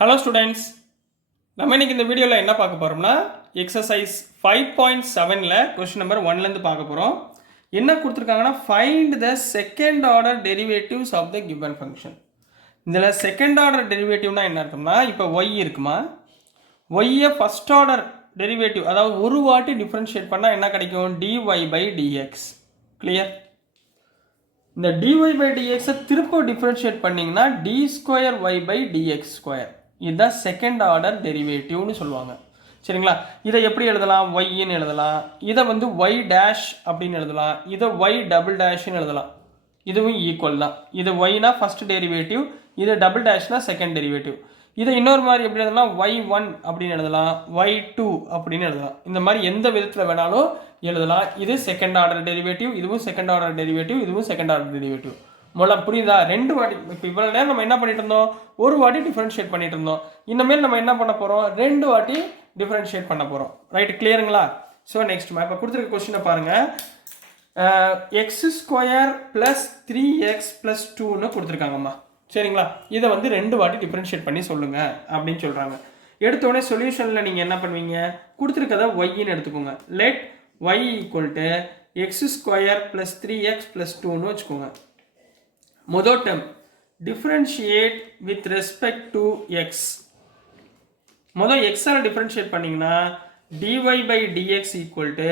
Hello students, நம்ம இன்னைக்கு இந்த வீடியோவில் என்ன பார்க்க போகிறோம்னா எக்ஸசைஸ் 5.7ல் கொஸ்டின் நம்பர் 1லேருந்து பார்க்க போகிறோம். என்ன கொடுத்துருக்காங்கன்னா find the second order derivatives of the given function. இதில் செகண்ட் ஆர்டர் டெரிவேட்டிவ்னா என்ன அர்த்தம்னா, இப்போ ஒய் இருக்குமா, ஒய்யை ஃபஸ்ட் ஆர்டர் டெரிவேட்டிவ் அதாவது ஒரு வாட்டி டிஃப்ரென்ஷியேட் பண்ணால் என்ன கிடைக்கும், டிஒய் பை டிஎக்ஸ். கிளியர்? இந்த dy by dx திரும்ப டிஃபரன்ஷியேட் பண்ணிங்கன்னா d square y by dx square. இதுதான் செகண்ட் ஆர்டர் டெரிவேட்டிவ்னு சொல்லுவாங்க. சரிங்களா? இதை எப்படி எழுதலாம், yன்னு எழுதலாம், இதை y டேஷ் அப்படின்னு எழுதலாம், இதை y டபுள் டேஷ்னு எழுதலாம். இதுவும் ஈக்குவல் தான். இது yனா ஃபர்ஸ்ட் டெரிவேட்டிவ், இது டபுள் டேஷ்னா செகண்ட் டெரிவேட்டிவ். இதை இன்னொரு மாதிரி எப்படி எழுதலாம், y1 அப்படின்னு எழுதலாம், y2 அப்படின்னு எழுதலாம். இந்த மாதிரி எந்த விதத்தில் வேணாலும் எழுதலாம். இது செகண்ட் ஆர்டர் டெரிவேட்டிவ், இதுவும் செகண்ட் ஆர்டர் டெரிவேட்டிவ், இதுவும் செகண்ட் ஆர்டர் டெரிவேட்டிவ். மூலம் புரியுதா? ரெண்டு வாட்டி. இப்போ இவ்வளோ நேரம் நம்ம என்ன பண்ணிட்டு இருந்தோம், ஒரு வாட்டி டிஃபரன்ஷியேட் பண்ணிட்டு இருந்தோம். இனிமேல் நம்ம என்ன பண்ண போகிறோம், ரெண்டு வாட்டி டிஃபரன்ஷியேட் பண்ண போகிறோம். ரைட்? கிளியருங்களா? ஸோ நெக்ஸ்ட் இப்போ கொடுத்துருக்க கொஸ்டினை பாருங்கள். X square plus 3x plus 2ன்னு கொடுத்துருக்காங்கம்மா. சரிங்களா? இதை ரெண்டு வாட்டி டிஃபரன்ஷியேட் பண்ணி சொல்லுங்க அப்படின்னு சொல்கிறாங்க. எடுத்தோடனே சொல்யூஷனில் நீங்கள் என்ன பண்ணுவீங்க, கொடுத்துருக்கதை ஒய்ன்னு எடுத்துக்கோங்க. Let y equal to x square plus 3x plus 2ன்னு வச்சுக்கோங்க. முதல் term differentiate with respect to x. முதல் எக்ஸால் டிஃபரன்ஷியேட் பண்ணிங்கன்னா dy by dx equal to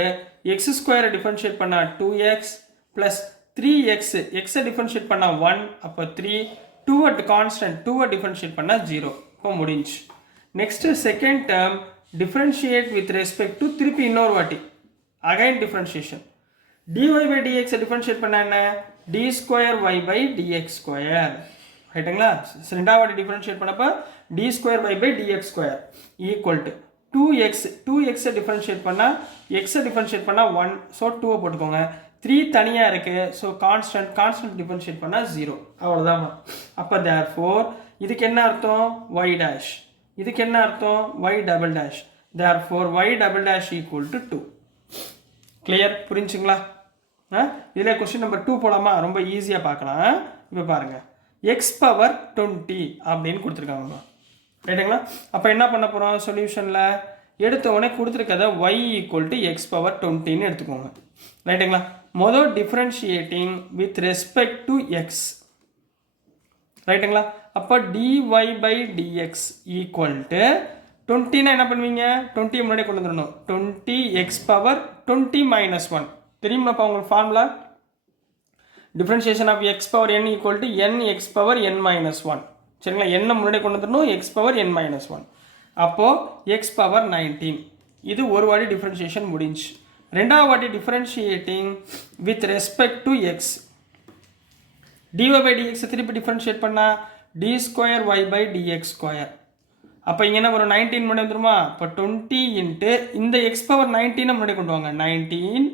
x ஸ்கொயரை டிஃபரன்ஷியேட் பண்ணால் 2x ப்ளஸ் 3x, எக்ஸை டிஃபரன்ஷியேட் பண்ணால் 1, அப்போ 3, 2 at கான்ஸ்டன்ட், 2 டிஃபரன்ஷியேட் பண்ணால் 0. இப்போ முடிஞ்சு. Next second term differentiate with respect to, திருப்பி இன்னொரு வாட்டி again differentiation. dy by dx differentiate பண்ண என்ன, d square y by dx square. ரைட்டுங்களா? ரெண்டாவது வாட்டி டிஃபரன்ஷியேட் பண்ணப்போ d square y by dx square equal to 2x, 2xை டிஃபரன்ஷியேட் பண்ணால் எக்ஸை டிஃபரன்ஷியேட் பண்ணால் 1, ஸோ 2 போட்டுக்கோங்க. 3 தனியாக இருக்குது, ஸோ கான்ஸ்டன்ட் டிஃபரன்ஷியேட் பண்ணால் 0. அவ்வளோதான். அப்போ தேர்ஃபோர் இதுக்கு என்ன அர்த்தம், y டேஷ், இதுக்கு என்ன அர்த்தம், y double dash. Therefore y double dash equal to 2. Clear? புரிஞ்சுங்களா? இதில் கொஸ்டின் நம்பர் 2 போகலாமா? ரொம்ப ஈஸியாக பார்க்கலாம். இப்போ பாருங்கள், எக்ஸ் பவர் 20 அப்படின்னு கொடுத்துருக்காங்கம்மா. ரைட்டுங்களா? அப்போ என்ன பண்ண போகிறோம், சொல்யூஷனில் எடுத்த உடனே கொடுத்துருக்கதை y equal to x power 20ன்னு எடுத்துக்கோங்க. ரைட்டுங்களா? மொதல் differentiating with respect to x. ரைட்டுங்களா? அப்போ dy by dx equal to 20னா என்ன பண்ணுவீங்க, 20 முன்னாடி கொண்டு வந்துடணும். 20x பவர் 20 மைனஸ் 1 தெரியுமாப்பா உங்களுக்கு formula. Differentiation of x power n equal to n x power n minus 1. சரிங்களா? என்ன முன்னாடி கொண்டு வந்துடணும், எக்ஸ் பவர் n மைனஸ் 1. அப்போது எக்ஸ் பவர் 19. இது ஒரு வாட்டி டிஃப்ரென்ஷியேஷன் முடிஞ்சு. ரெண்டாவது வாட்டி differentiating with respect to x. dy by dx திருப்பி டிஃப்ரென்ஷியேட் பண்ணால் d square y by dx square. அப்போ இங்கே என்ன ஒரு 19 முன்னாடி வந்துருமா. இப்போ 20 இன்ட்டு இந்த எக்ஸ் பவர் 19 முன்னாடி கொண்டு வாங்க. 19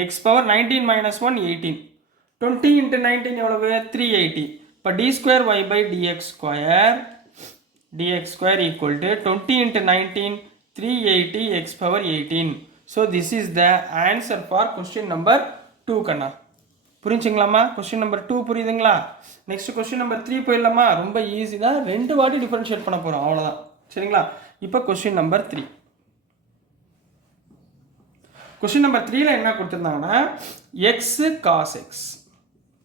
எக்ஸ் பவர் 19 மைனஸ் 1 18. 20 இன்ட்டு 19 எவ்வளவு, 380. இப்போ d square y by dx square equal to 20 into 19 380 x power 18. So this is the answer for question number 2 கண்ணா. புரிஞ்சுங்களாம்மா? கொஸ்டின் நம்பர் 2 புரியுதுங்களா? நெக்ஸ்ட் கொஸ்டின் நம்பர் 3 போயிடலாமா? ரொம்ப ஈஸி தான், ரெண்டு வாட்டி டிஃபரன்ஷியேட் பண்ண போகிறோம், அவ்வளோதான். சரிங்களா? இப்போ கொஸ்டின் நம்பர் 3. கொஸ்டின் நம்பர் 3ல என்ன கொடுத்துருந்தாங்கன்னா எக்ஸ் காஸ் எக்ஸ்.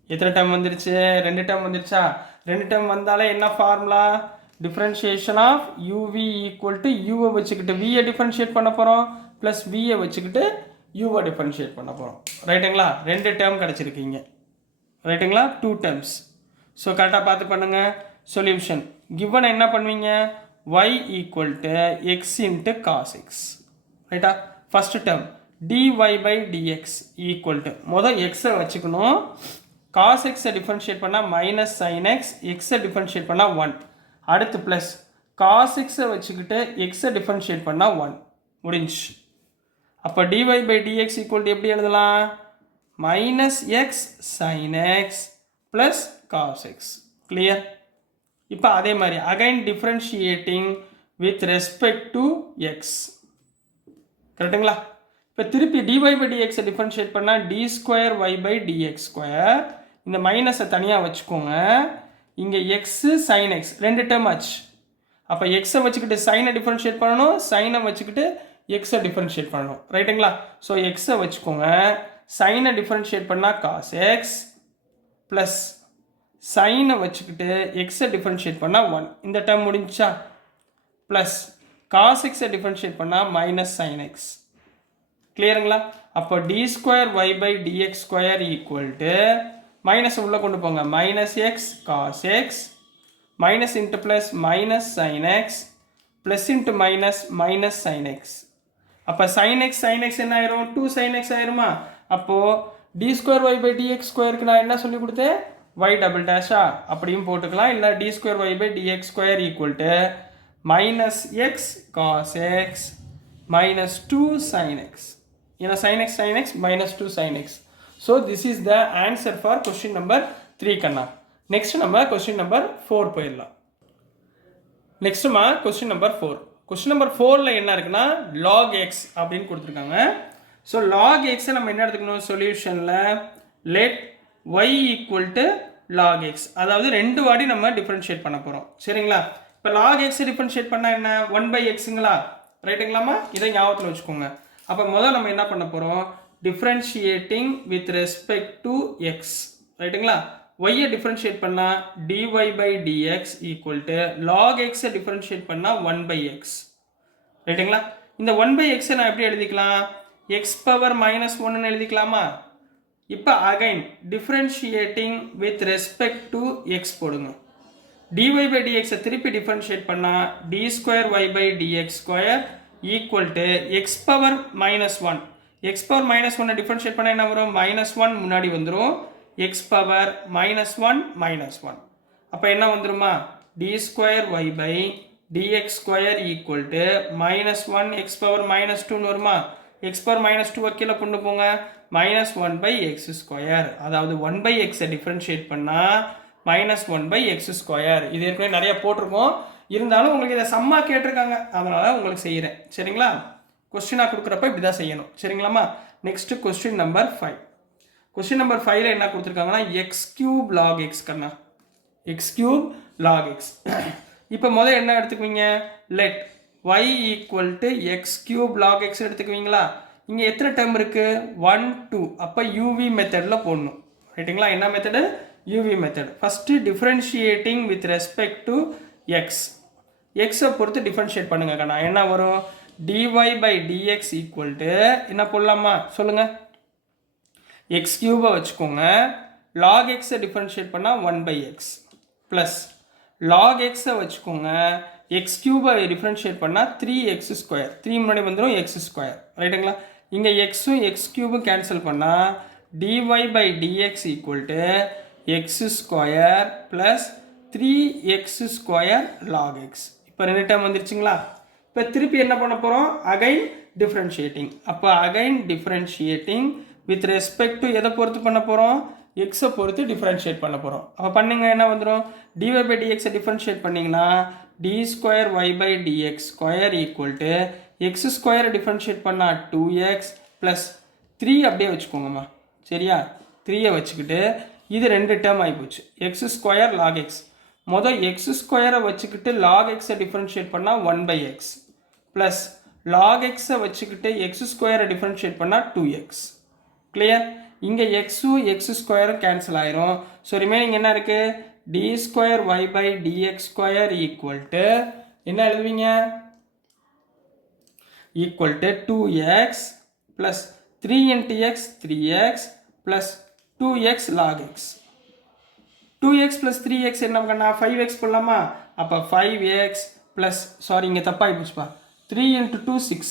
எத்தனை டைம் வந்துருச்சு, ரெண்டு டைம் வந்துருச்சா? ரெண்டு டைம் வந்தாலே என்ன formula, differentiation of UV equal to யூவை வச்சுக்கிட்டு வியை டிஃபரன்ஷியேட் பண்ண போகிறோம், ப்ளஸ் வியை வச்சுக்கிட்டு யூவை டிஃபரன்ஷியேட் பண்ண போகிறோம். ரைட்டுங்களா? ரெண்டு டேர்ம் கிடச்சிருக்கீங்க. ரைட்டுங்களா? 2 டேர்ம்ஸ். ஸோ கரெக்டாக பார்த்து பண்ணுங்கள். சொல்யூஷன் கிவன் என்ன பண்ணுவீங்க, y equal to x into cos x. ரைட்டா? First term dy by dx equal to மொதல் எக்ஸை வச்சுக்கணும், காஸ் எக்ஸை டிஃபரன்ஷியேட் பண்ணால் மைனஸ் சைன் எக்ஸ், எக்ஸை டிஃபரன்ஷியேட் பண்ணால் 1. அடுத்து ப்ளஸ் காஸ் எக்ஸை வச்சுக்கிட்டு எக்ஸை டிஃபரன்ஷியேட் பண்ணால் 1. முடிஞ்சு. அப்போ dy by dx equal to எப்படி எழுதலாம், minus x sine x plus cos x. Clear? இப்போ அதே மாதிரி again differentiating with respect to x. கரெக்டுங்களா? இப்போ திருப்பி dy by dx டிஃபரன்ஷியேட் பண்ணால் d square y by dx square. இந்த மைனஸை தனியாக வச்சுக்கோங்க. இங்கே எக்ஸு சைன் எக்ஸ் ரெண்டு டேர்ம் ஆச்சு. அப்போ எக்ஸை வச்சுக்கிட்டு சைனை டிஃபரன்ஷியேட் பண்ணணும், சைனை வச்சுக்கிட்டு எக்ஸை டிஃபரன்ஷியேட் பண்ணணும். ரைட்டுங்களா? ஸோ எக்ஸை வச்சுக்கோங்க, சைனை டிஃபரன்ஷியேட் பண்ணால் காஸ் எக்ஸ் ப்ளஸ் சைனை வச்சுக்கிட்டு எக்ஸை டிஃபரன்ஷியேட் பண்ணால் 1. இந்த டேர்ம் முடிஞ்சா ப்ளஸ் காஸ் எக்ஸை டிஃபரன்ஷியேட் பண்ணால் மைனஸ் சைன் எக்ஸ். கிளியருங்களா? அப்போ d square y by dx square equal to minus உள்ளே கொண்டு போங்க, minus x cos x minus into plus minus sine x plus into minus minus sine x. அப்போ sine x என்ன ஆயிரும்? 2 sine x ஆயிருமா? அப்போது d square y by dx ஸ்கொயருக்கு நான் என்ன சொல்லி கொடுத்தேன்? ஒய் டபுள் டேஷா அப்படியும் போட்டுக்கலாம். இல்லை d square y by dx square equal to minus x cos x minus 2 sine x. ஏன்னா sin x minus 2 sin x. So this is the answer for question number 3 கண்ணா. next நம்ம question number 4 போயிடலாம். next மா question number 4. question number 4ல என்ன இருக்குன்னா log x அப்படின்னு கொடுத்துருக்காங்க. So log x நம்ம என்ன எடுத்துக்கணும்? சொல்யூஷனில் let y equal to log x, அதாவது 2 வாட்டி நம்ம டிஃபரன்ஷியேட் பண்ண போகிறோம். சரிங்களா? இப்போ log x டிஃபரன்ஷியேட் பண்ணால் என்ன? 1/xங்களா? ரைட்டுங்களாமா? இதை ஞாபகத்தில் வச்சுக்கோங்க. அப்போ முதல் நம்ம என்ன பண்ண போகிறோம்? Differentiating with respect to x. ரைட்டுங்களா? ஒய்யை டிஃப்ரென்ஷியேட் பண்ணால் dy by dx equal to log எக்ஸை டிஃப்ரென்ஷியேட் பண்ணால் 1/x. ரைட்டுங்களா? இந்த 1/xை நான் எப்படி எழுதிக்கலாம்? எக்ஸ் பவர் மைனஸ் 1ன்னு எழுதிக்கலாமா? இப்போ again differentiating with respect to x போடுங்க. டிஒய் பை டிஎக்ஸை திருப்பி டிஃப்ரென்ஷியேட் பண்ணால் d square y by dx square equal to x power minus 1. x power minus 1 differentiate பண்ண என்ன வரும்? minus 1 முன்னாடி வந்துரும். x power minus 1 minus 1. அப்ப என்ன வந்துருமா? d square y by dx square equal to minus 1 x power minus 2 வருமா? x power minus 2 கீழே கொண்டு போங்க, minus 1 by x square. அதாவது 1/x differentiate பண்ணா minus 1/x square. இது ஏற்கனவே நிறைய போட்டிருக்கோம், இருந்தாலும் உங்களுக்கு இதை சம்மா கேட்டிருக்காங்க, அதனால உங்களுக்கு செய்கிறேன். சரிங்களா? கொஸ்டினாக கொடுக்குறப்ப இப்படி தான் செய்யணும். சரிங்களாம்மா? Next question number 5. Question number 5ல என்ன கொடுத்துருக்காங்கன்னா எக்ஸ் கியூப் லாக் எக்ஸ் கண்ணா, எக்ஸ் கியூப் லாக் எக்ஸ். இப்போ முதல்ல என்ன எடுத்துக்குவீங்க? Let y equal to x cube log x எடுத்துக்குவீங்களா? இங்கே எத்தனை டேர்ம் இருக்குது? 1 2. அப்போ யூவி மெத்தடில் போடணும். ரைட்டுங்களா? என்ன method? UV method. First differentiating with respect to x, எக்ஸை பொறுத்து டிஃபரன்ஷியேட் பண்ணுங்க கண்ணா. என்ன வரும்? dy by dx equal to என்ன போடலாமா? சொல்லுங்க. எக்ஸ் கியூபை வச்சுக்கோங்க, log எக்ஸை டிஃபரன்ஷியேட் பண்ணால் 1/x ப்ளஸ் log எக்ஸை வச்சுக்கோங்க, எக்ஸ் கியூபை டிஃபரன்ஷியேட் பண்ணால் 3x ஸ்கொயர். 3 முன்னாடி வந்துடும் x ஸ்கொயர். ரைட்டுங்களா? இங்கே எக்ஸும் எக்ஸ் கியூபும் கேன்சல் பண்ணால் dy by dx equal to x square plus 3x square log x. இப்போ 2 டைம் வந்துருச்சுங்களா? இப்போ திருப்பி என்ன பண்ண போகிறோம்? Again differentiating. அப்போ again differentiating with respect to எதை பொறுத்து பண்ண போகிறோம்? எக்ஸை பொறுத்து டிஃப்ரென்ஷியேட் பண்ண போகிறோம். அப்போ பண்ணுங்க, என்ன வந்துடும்? dy by dx டிஃப்ரென்ஷியேட் பண்ணிங்கன்னா d square y by dx square equal to x ஸ்கொயரை டிஃப்ரென்ஷியேட் பண்ணால் 2x ப்ளஸ் 3 அப்படியே வச்சுக்கோங்கம்மா. சரியா? 3யை வச்சுக்கிட்டு இது 2 டேர்ம் ஆகிப்போச்சு. X square log x. மொதல் எக்ஸ் ஸ்கொயரை வச்சுக்கிட்டு லாக் எக்ஸை டிஃப்ரென்ஷியேட் பண்ணால் 1/x ப்ளஸ் லாக் எக்ஸை வச்சுக்கிட்டு எக்ஸ் ஸ்கொயரை டிஃப்ரென்ஷியேட் பண்ணால் 2x. கிளியர்? இங்கே எக்ஸும் எக்ஸ் ஸ்கொயரும் கேன்சல் ஆயிரும். ஸோ ரிமைனிங் என்ன இருக்குது? D square y by dx square equal to என்ன எழுதுவீங்க? Equal to 2x plus 3 into x 3x plus 2x log x. 2x plus 3x என்ன பண்ணா? 5x போடலாமா? அப்போ 5x plus, சாரி இங்கே தப்பாகி போச்சுப்பா, 3 into 2 6.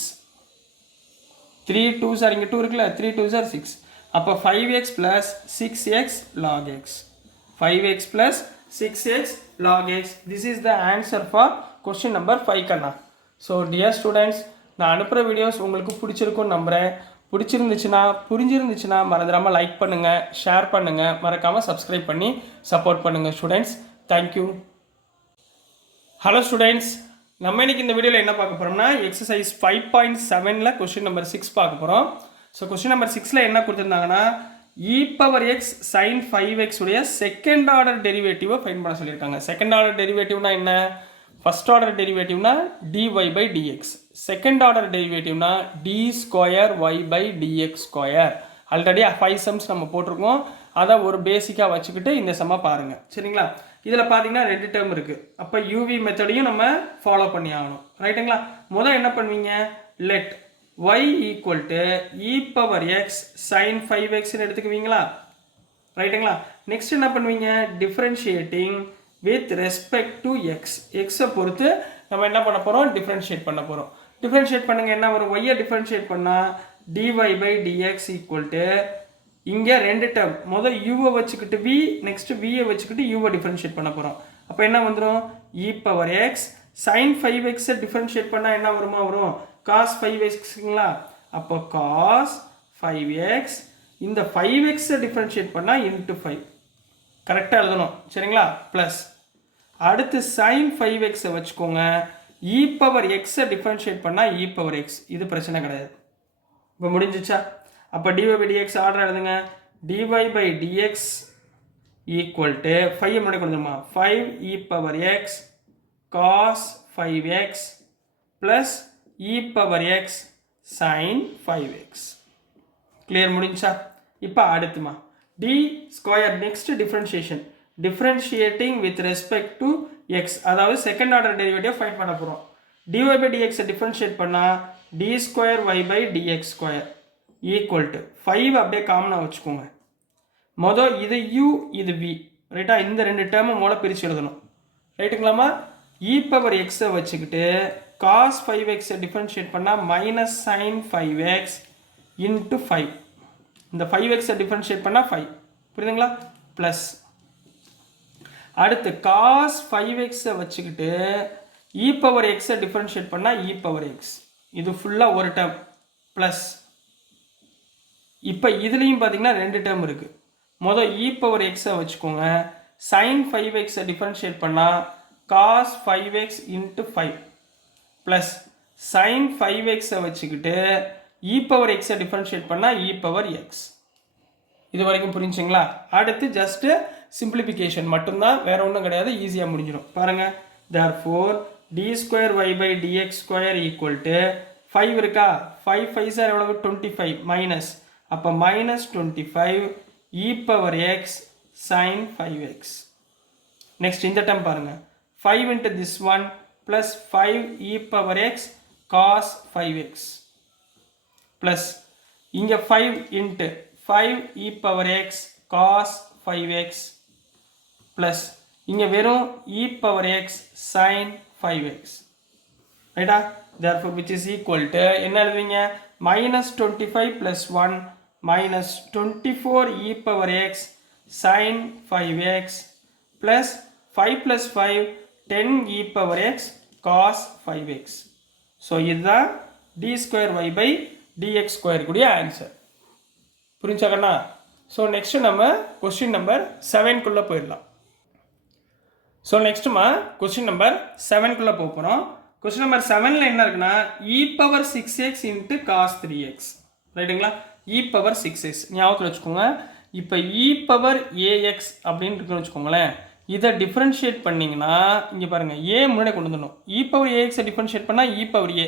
3 2 சார் இங்கே 2 இருக்குல்ல, 3 2 சார் 6. அப்போ 5x plus 6x log x. 5x plus 6x log x. This is the answer for question number 5 கண்ணா. So dear students, நான் அனுப்புகிற வீடியோஸ் உங்களுக்கு பிடிச்சிருக்குன்னு நம்புகிறேன். பிடிச்சிருந்துச்சுன்னா புரிஞ்சிருந்துச்சுன்னா மறந்துடாமல் லைக் பண்ணுங்கள், ஷேர் பண்ணுங்கள், மறக்காமல் சப்ஸ்கிரைப் பண்ணி சப்போர்ட் பண்ணுங்கள் ஸ்டூடெண்ட்ஸ். தேங்க்யூ. ஹலோ ஸ்டூடெண்ட்ஸ், நம்ம இன்னைக்கு இந்த வீடியோவில் என்ன பார்க்க போகிறோம்னா எக்ஸசைஸ் 5.7ல் கொஸ்டின் நம்பர் 6 பார்க்க போகிறோம். ஸோ கொஸ்டின் நம்பர் 6ல் என்ன கொடுத்துருந்தாங்கன்னா e⁻x sin 5x உடைய செகண்ட் ஆர்டர் டெரிவேட்டிவை ஃபைண்ட் பண்ண சொல்லியிருக்காங்க. செகண்ட் ஆர்டர் டெரிவேட்டிவ்னா என்ன? ஃபர்ஸ்ட் ஆர்டர் டெரிவேட்டிவ்னா dy by dx, second order டெரிவேட்டிவ்னா d square y by dx square. Already 5 sums நம்ம போட்டிருக்கோம், அதை ஒரு பேசிக்காக வச்சுக்கிட்டு இந்த சம்மை பாருங்கள். சரிங்களா? இதில் பார்த்தீங்கன்னா 2 டேர்ம் இருக்குது. அப்போ யூவி மெத்தடையும் நம்ம ஃபாலோ பண்ணி ஆகணும். ரைட்டுங்களா? முதல் என்ன பண்ணுவீங்க, let y equal to e power x sine 5xன்னு எடுத்துக்குவீங்களா? ரைட்டுங்களா? நெக்ஸ்ட் என்ன பண்ணுவீங்க, differentiating with respect to x, எக்ஸை பொறுத்து நம்ம என்ன பண்ண போகிறோம், டிஃப்ரென்ஷியேட் பண்ண போகிறோம். டிஃப்ரென்ஷியேட் பண்ணுங்க, என்ன வரும், ஒய்யை டிஃப்ரென்ஷியேட் பண்ணால் dy by dx equal to இங்கே 2 டேர்ம், முதல் யூவை வச்சுக்கிட்டு v, நெக்ஸ்ட் வியை வச்சுக்கிட்டு யூவை டிஃப்ரென்ஷியேட் பண்ண போகிறோம். அப்போ என்ன வந்துடும், இ பவர் எக்ஸ் சைன் 5xை டிஃப்ரென்ஷியேட் பண்ணால் என்ன வருமா, வரும் காஸ் 5xங்களா? அப்போ காஸ் 5x, இந்த 5xை டிஃப்ரென்ஷியேட் பண்ணால் இன்ட்டு 5, கரெக்டாக எழுதணும். சரிங்களா? ப்ளஸ் அடுத்து சைன் 5xை வச்சுக்கோங்க, இ பவர் எக்ஸை டிஃப்ரென்ஷியேட் பண்ணால் இ பவர் எக்ஸ், இது பிரச்சனை கிடையாது. இப்போ முடிஞ்சிச்சா? அப்போ dy by dx ஆர்டர் எழுதுங்க, dy by dx equal to 5 முன்னாடி கொடுத்துருமா, 5 e power x cos 5x plus e power x sine 5x. Clear, முடிஞ்சா? இப்போ அடுத்துமா d square, next differentiation, differentiating with respect to x, அதாவது செகண்ட் ஆர்டர் டெரிவேட்டிவ் ஃபைண்ட் பண்ண போகிறோம். dy by dx differentiate பண்ணால் d square y by dx square equal to 5 அப்படியே காமனாக வச்சுக்கோங்க. மொதல் இது u இது v, ரைட்டா? இந்த 2 டேர்மை மூலம் பிரித்து எழுதணும். ரைட்டுங்களாமா? இ பவர் எக்ஸை வச்சுக்கிட்டு காஸ் 5xை டிஃப்ரென்ஷியேட் பண்ணால் மைனஸ் சைன் 5x இன்ட்டு 5, இந்த 5xை டிஃப்ரென்ஷியேட் பண்ணால் 5, புரியுதுங்களா? ப்ளஸ் அடுத்து காஸ் 5xை வச்சுக்கிட்டு இ பவர் எக்ஸை டிஃப்ரென்ஷியேட் பண்ணால் இ பவர் எக்ஸ், இது ஃபுல்லாக ஒரு டேர்ம் ப்ளஸ். இப்போ இதுலேயும் பார்த்தீங்கன்னா 2 டேர்ம் இருக்குது. மொதல் இ பவர் எக்ஸை வச்சுக்கோங்க, சைன் 5xை டிஃப்ரென்ஷியேட் பண்ணால் cos 5x into 5 plus sine 5xை வச்சுக்கிட்டு இ பவர் எக்ஸை டிஃப்ரென்ஷியேட் பண்ணால் இ பவர் எக்ஸ். இது வரைக்கும் புரிஞ்சுங்களா? அடுத்து ஜஸ்ட்டு சிம்பிளிஃபிகேஷன் மட்டும்தான், வேற ஒன்றும் கிடையாது, ஈஸியாக முடிஞ்சிடும். பாருங்கள், therefore d square y by dx square equal to 5 இருக்கா, 5 5 சார் எவ்வளவு, 25 மைனஸ், அப்போ minus 25 e power x sine 5x. Next இந்த டேர்ம் பாருங்கள், 5 into this one plus 5 e power x cos 5x plus இங்கே 5 into 5 e power x cos 5x plus இங்கே வெறும் இ power x sine 5x, ரைட்டா? therefore which is equal to என்ன எழுதுவீங்க, minus 25 plus 1 minus 24 e power x sine 5x plus 5 plus 5 10 e power x cos 5x. So இதுதான் d square y by dx square கூடிய answer. புரிஞ்சாக்கண்ணா? So next நம்ம question number 7க்குள்ளே போயிடலாம். So நெக்ஸ்ட்டுமா question number 7க்குள்ளே போக போகிறோம். கொஸ்டின் நம்பர் 7ல் என்ன இருக்குன்னா, இ power 6x into cos 3x, ரைட்டுங்களா? இ பவர் 6x ஞாபகத்தில் வச்சுக்கோங்க. இப்போ இ பவர் ஏஎக்ஸ் அப்படின்னு இருக்குன்னு வச்சுக்கோங்களேன், இதை டிஃப்ரென்ஷியேட் பண்ணிங்கன்னா இங்கே பாருங்கள், ஏ முன்னாடி கொண்டு வந்துடணும். இ பவர் ஏஎக்ஸை டிஃப்ரென்ஷியேட் பண்ணால் இ பவர் ஏ,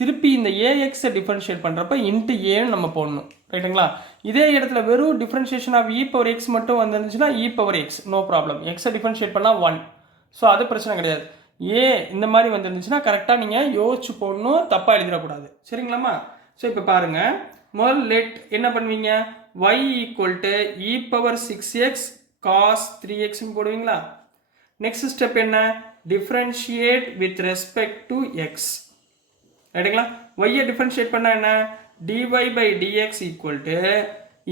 திருப்பி இந்த ஏஎக்ஸை டிஃப்ரென்ஷியேட் பண்ணுறப்ப இன்ட்டு ஏன்னு நம்ம போடணும், ரைட்டுங்களா? இதே இடத்துல வெறும் differentiation of e power x மட்டும் வந்துருந்துச்சுன்னா e power x, no problem. எக்ஸை டிஃப்ரென்ஷியேட் பண்ணால் 1, ஸோ அது பிரச்சனை கிடையாது. ஏ இந்த மாதிரி வந்துருந்துச்சுன்னா கரெக்டாக நீங்கள் யோசிச்சு போடணும், தப்பாக எழுதிடக்கூடாது. சரிங்களாம்மா? ஸோ இப்போ பாருங்கள், முதல் லெட் என்ன பண்ணுவீங்க, y equal to e power 6x cos 3xன்னு போடுவீங்களா? நெக்ஸ்ட் ஸ்டெப் என்ன, differentiate with respect to x, ரைட்டுங்களா? ஒய்யை டிஃப்ரென்ஷியேட் பண்ண என்ன, dy by dx equal to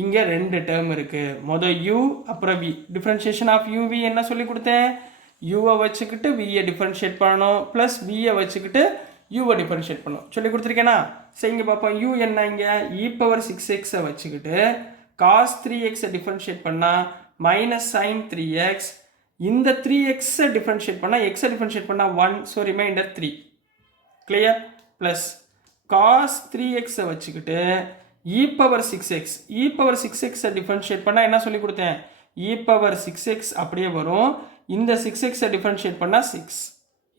இங்கே 2 டேர்ம் இருக்குது, மொதல் u அப்புறம் v. டிஃப்ரென்ஷியேஷன் ஆஃப் uv என்ன சொல்லி கொடுத்தேன், யூவை வச்சுக்கிட்டு வியை டிஃப்ரென்ஷியேட் பண்ணணும், ப்ளஸ் வியை வச்சுக்கிட்டு யூவை டிஃப்ரென்ஷியேட் பண்ணணும் சொல்லி கொடுத்துருக்கேனா? சரி, இங்கே பார்ப்போம், யூ என்ன, இங்கே இ பவர் 6xை வச்சுக்கிட்டு காஸ் 3xை டிஃப்ரென்ஷியேட் பண்ணால் மைனஸ் சைன் 3x, இந்த 3xை டிஃப்ரென்ஷியேட் பண்ணால் எக்ஸை டிஃப்ரென்ஷியேட் பண்ணால் 1, so reminder 3. Clear? Plus cos 3xை வச்சுக்கிட்டு e power 6x, e power 6xை டிஃப்ரென்ஷியேட் பண்ணால் என்ன சொல்லி கொடுத்தேன், இ பவர் 6x அப்படியே வரும், இந்த 6xை டிஃப்ரென்ஷியேட் பண்ணால் 6,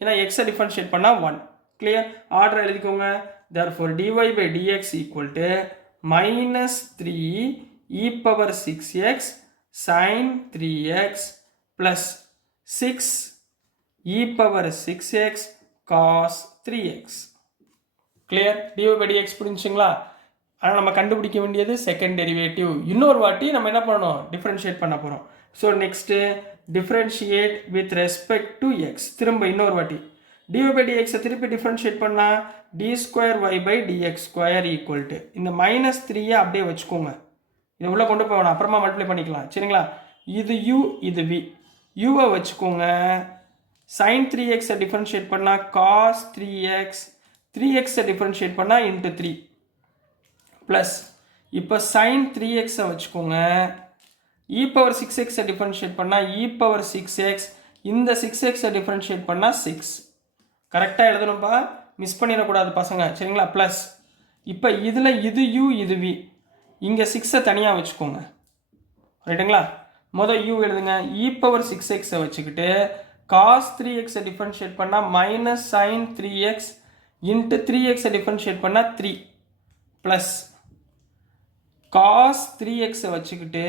ஏன்னா எக்ஸை டிஃபரன்ஷியேட் பண்ணால் 1. கிளியர்? ஆர்டர் எழுதிக்கோங்க. therefore dy by dx equal to minus 3 e power 6x sin 3x plus 6 e power 6x cos 3x. Clear? dy by dx புரிஞ்சுங்களா? ஆனால் நம்ம கண்டுபிடிக்க வேண்டியது செகண்ட் டெரிவேட்டிவ். இன்னொரு வாட்டி நம்ம என்ன பண்ணணும்? டிஃபரன்ஷியேட் பண்ண போகிறோம். So next differentiate with respect to X. திரும்ப இன்னொரு வாட்டி dy by dx திருப்பி டிஃபரன்ஷியேட் பண்ணால் d square y by dx square equal to இந்த -3 அப்படியே வச்சுக்கோங்க. இது உள்ள கொண்டு போகணும், அப்புறமா மல்டிப்ளை பண்ணிக்கலாம். சரிங்களா? இது u இது v. uவை வச்சுக்கோங்க. sin 3x டிஃபரன்ஷியேட் பண்ணால் cos 3x, 3x டிஃபரன்ஷியேட் பண்ணால் into 3 ப்ளஸ் இப்போ sin 3x வச்சுக்கோங்க. e power 6x டிஃபரன்ஷியேட் பண்ணால் e power 6x, இந்த 6x டிஃபரன்ஷியேட் பண்ணால் 6. கரெக்டாக எழுதணும்ப்பா, மிஸ் பண்ணிடக்கூடாது பசங்க. சரிங்களா? ப்ளஸ் இப்போ இதில் இது u இது v, இங்கே 6 தனியாக வச்சுக்கோங்க. ரைட்டுங்களா? மொதல் u எழுதுங்க. e power 6x வச்சுக்கிட்டு cos 3x டிஃபரன்ஷியேட் பண்ணால் minus sin 3x into 3x differentiate பண்ணால் 3 ப்ளஸ் cos 3x வச்சுக்கிட்டு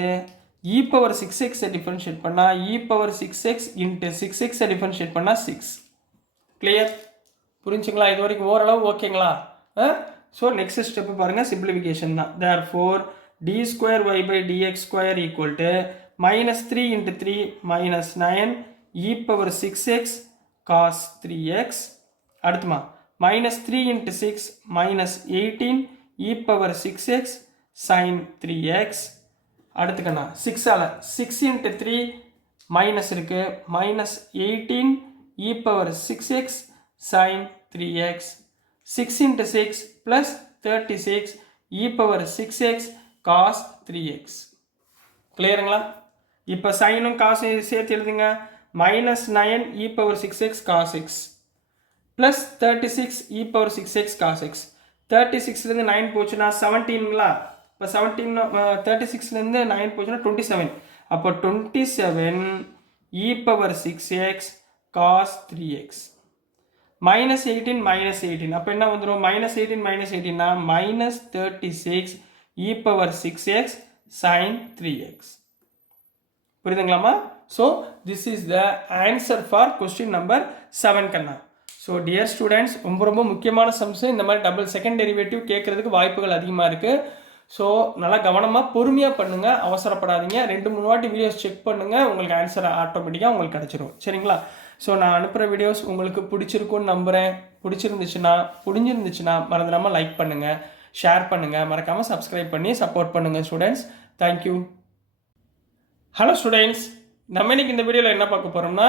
e power 6x டிஃபரன்ஷியேட் பண்ணால் e power 6x into 6x differentiate பண்ணால் 6. கிளியர்? புரிஞ்சுங்களா? இது வரைக்கும் ஓரளவு ஓகேங்களா? ஸோ நெக்ஸ்ட் ஸ்டெப்பு பாருங்கள், சிம்பிளிஃபிகேஷன் தான். therefore d square y by dx square equal to minus 3 into 3 minus 9 e power 6x cos 3x. அடுத்துமா minus 3 into 6 minus 18 e power 6x sin 3x. அடுத்துக்கண்ணா 6ஆல் 6 into 3 minus இருக்கு, minus 18 e power 6x sin 3x. 6 into 6 plus 36 e power 6x cos 3x. கிளியருங்களா? இப்போ சைனும் காசும் சேர்த்து எழுதுங்க. minus 9 e power 6x cos x plus 36 e power 6x cos x. 36லேருந்து 9 போச்சுன்னா 17ங்களா? இப்போ 36லேருந்து 9 போச்சுன்னா 27. அப்போ 27 e power 6x cos 3x. minus 18 minus 18 அப்போ என்ன வந்துடும்? minus 18 minus 18னா minus 36 e power 6x sin 3x. புரியுதுங்களாமா? So this is the answer for question number 7 கண்ணா. ஸோ டியர் ஸ்டூடெண்ட்ஸ், ரொம்ப முக்கியமான சம்ஸு. இந்த மாதிரி டபுள் செகண்ட் டெரிவேட்டிவ் கேட்குறதுக்கு வாய்ப்புகள் அதிகமாக இருக்குது. ஸோ நல்லா கவனமாக பொறுமையாக பண்ணுங்கள், அவசரப்படாதீங்க. 2-3 வாட்டி வீடியோஸ் செக் பண்ணுங்கள், உங்களுக்கு ஆன்சர் ஆட்டோமேட்டிக்காக உங்களுக்கு கிடச்சிரும். சரிங்களா? ஸோ நான் அனுப்புகிற வீடியோஸ் உங்களுக்கு பிடிச்சிருக்குன்னு நம்புகிறேன். புரிஞ்சிருந்துச்சுன்னா மறந்துடாமல் லைக் பண்ணுங்கள், ஷேர் பண்ணுங்கள், மறக்காமல் சப்ஸ்கிரைப் பண்ணி சப்போர்ட் பண்ணுங்கள் ஸ்டூடெண்ட்ஸ். தேங்க்யூ. ஹலோ ஸ்டூடெண்ட்ஸ், நம்ம இன்னைக்கு இந்த வீடியோவில் என்ன பார்க்க போகிறோம்னா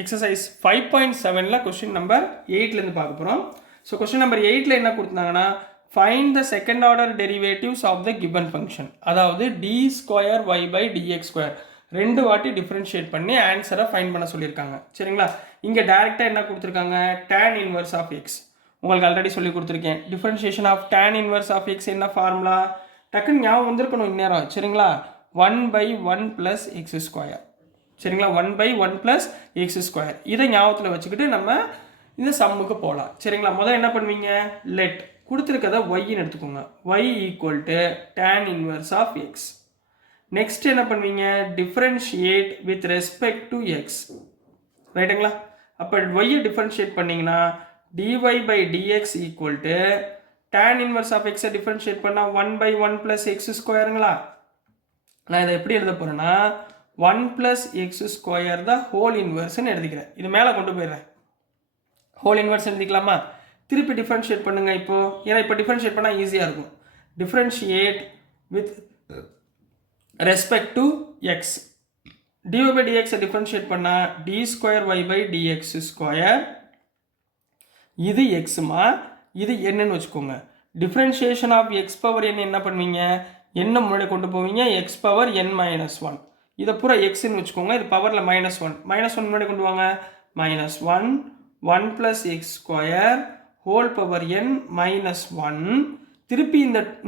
எக்ஸசைஸ் 5.7ல் கொஸ்டின் நம்பர் 8லேருந்து பார்க்க போகிறோம். ஸோ கொஸ்டின் நம்பர் 8ல் என்ன கொடுத்தாங்கன்னா find the second order derivatives of the given function. அதாவது d square y by dx square 2 வாட்டி டிஃப்ரென்ஷியேட் பண்ணி ஆன்சரை ஃபைண்ட் பண்ண சொல்லியிருக்காங்க. சரிங்களா? இங்கே டேரெக்டாக என்ன கொடுத்துருக்காங்க? tan inverse of x. உங்களுக்கு ஆல்ரெடி சொல்லி கொடுத்துருக்கேன். Differentiation of tan inverse of x என்ன ஃபார்முலா? டக்குன்னு ஞாபகம் வந்திருக்கணும் இந்நேரம். சரிங்களா? 1/1 + x². சரிங்களா? 1/1 + x². இதை ஞாபகத்தில் வச்சுக்கிட்டு நம்ம இந்த சம்முக்கு போகலாம். சரிங்களா? முதல்ல என்ன பண்ணுவீங்க? லெட் கொடுத்துருக்கதை ஒய்ன்னு எடுத்துக்கோங்க. y = tan inverse of x. Next என்ன பண்ணுவீங்க? Differentiate with respect to x. ரைட்டுங்களா? அப்போ ஒய்யை டிஃபரன்ஷியேட் பண்ணிங்கன்னா dy by dx = tan inverse of எக்ஸை டிஃபரன்ஷியேட் பண்ணால் 1/1 + x²ங்களா? நான் இதை எப்படி எழுத போகிறேன்னா 1 + x² தான் ஹோல் இன்வர்ஸ்ன்னு எழுதிக்கிறேன். இது மேலே கொண்டு போயிடுறேன். ஹோல் இன்வர்ஸ் எழுதிக்கலாமா? திருப்பி டிஃபரன்ஷியேட் பண்ணுங்க. இப்போது ஏன்னா இப்போ டிஃபரன்ஷியேட் பண்ணால் ஈஸியாக இருக்கும். Differentiate with respect to x. dy by dx differentiate பண்ணால் d² y dx². இது எக்ஸுமா, இது என்னன்னு வச்சுக்கோங்க. Differentiation of x power n என்ன பண்ணுவீங்க? என்ன முன்னாடி கொண்டு போவீங்க? x⁻n-1. இதை பூரா எக்ஸ்ன்னு வச்சுக்கோங்க. இது பவரில் -1 முன்னாடி கொண்டு வாங்க. -1 1 + x² ஹோல் பவர் n -1. திருப்பி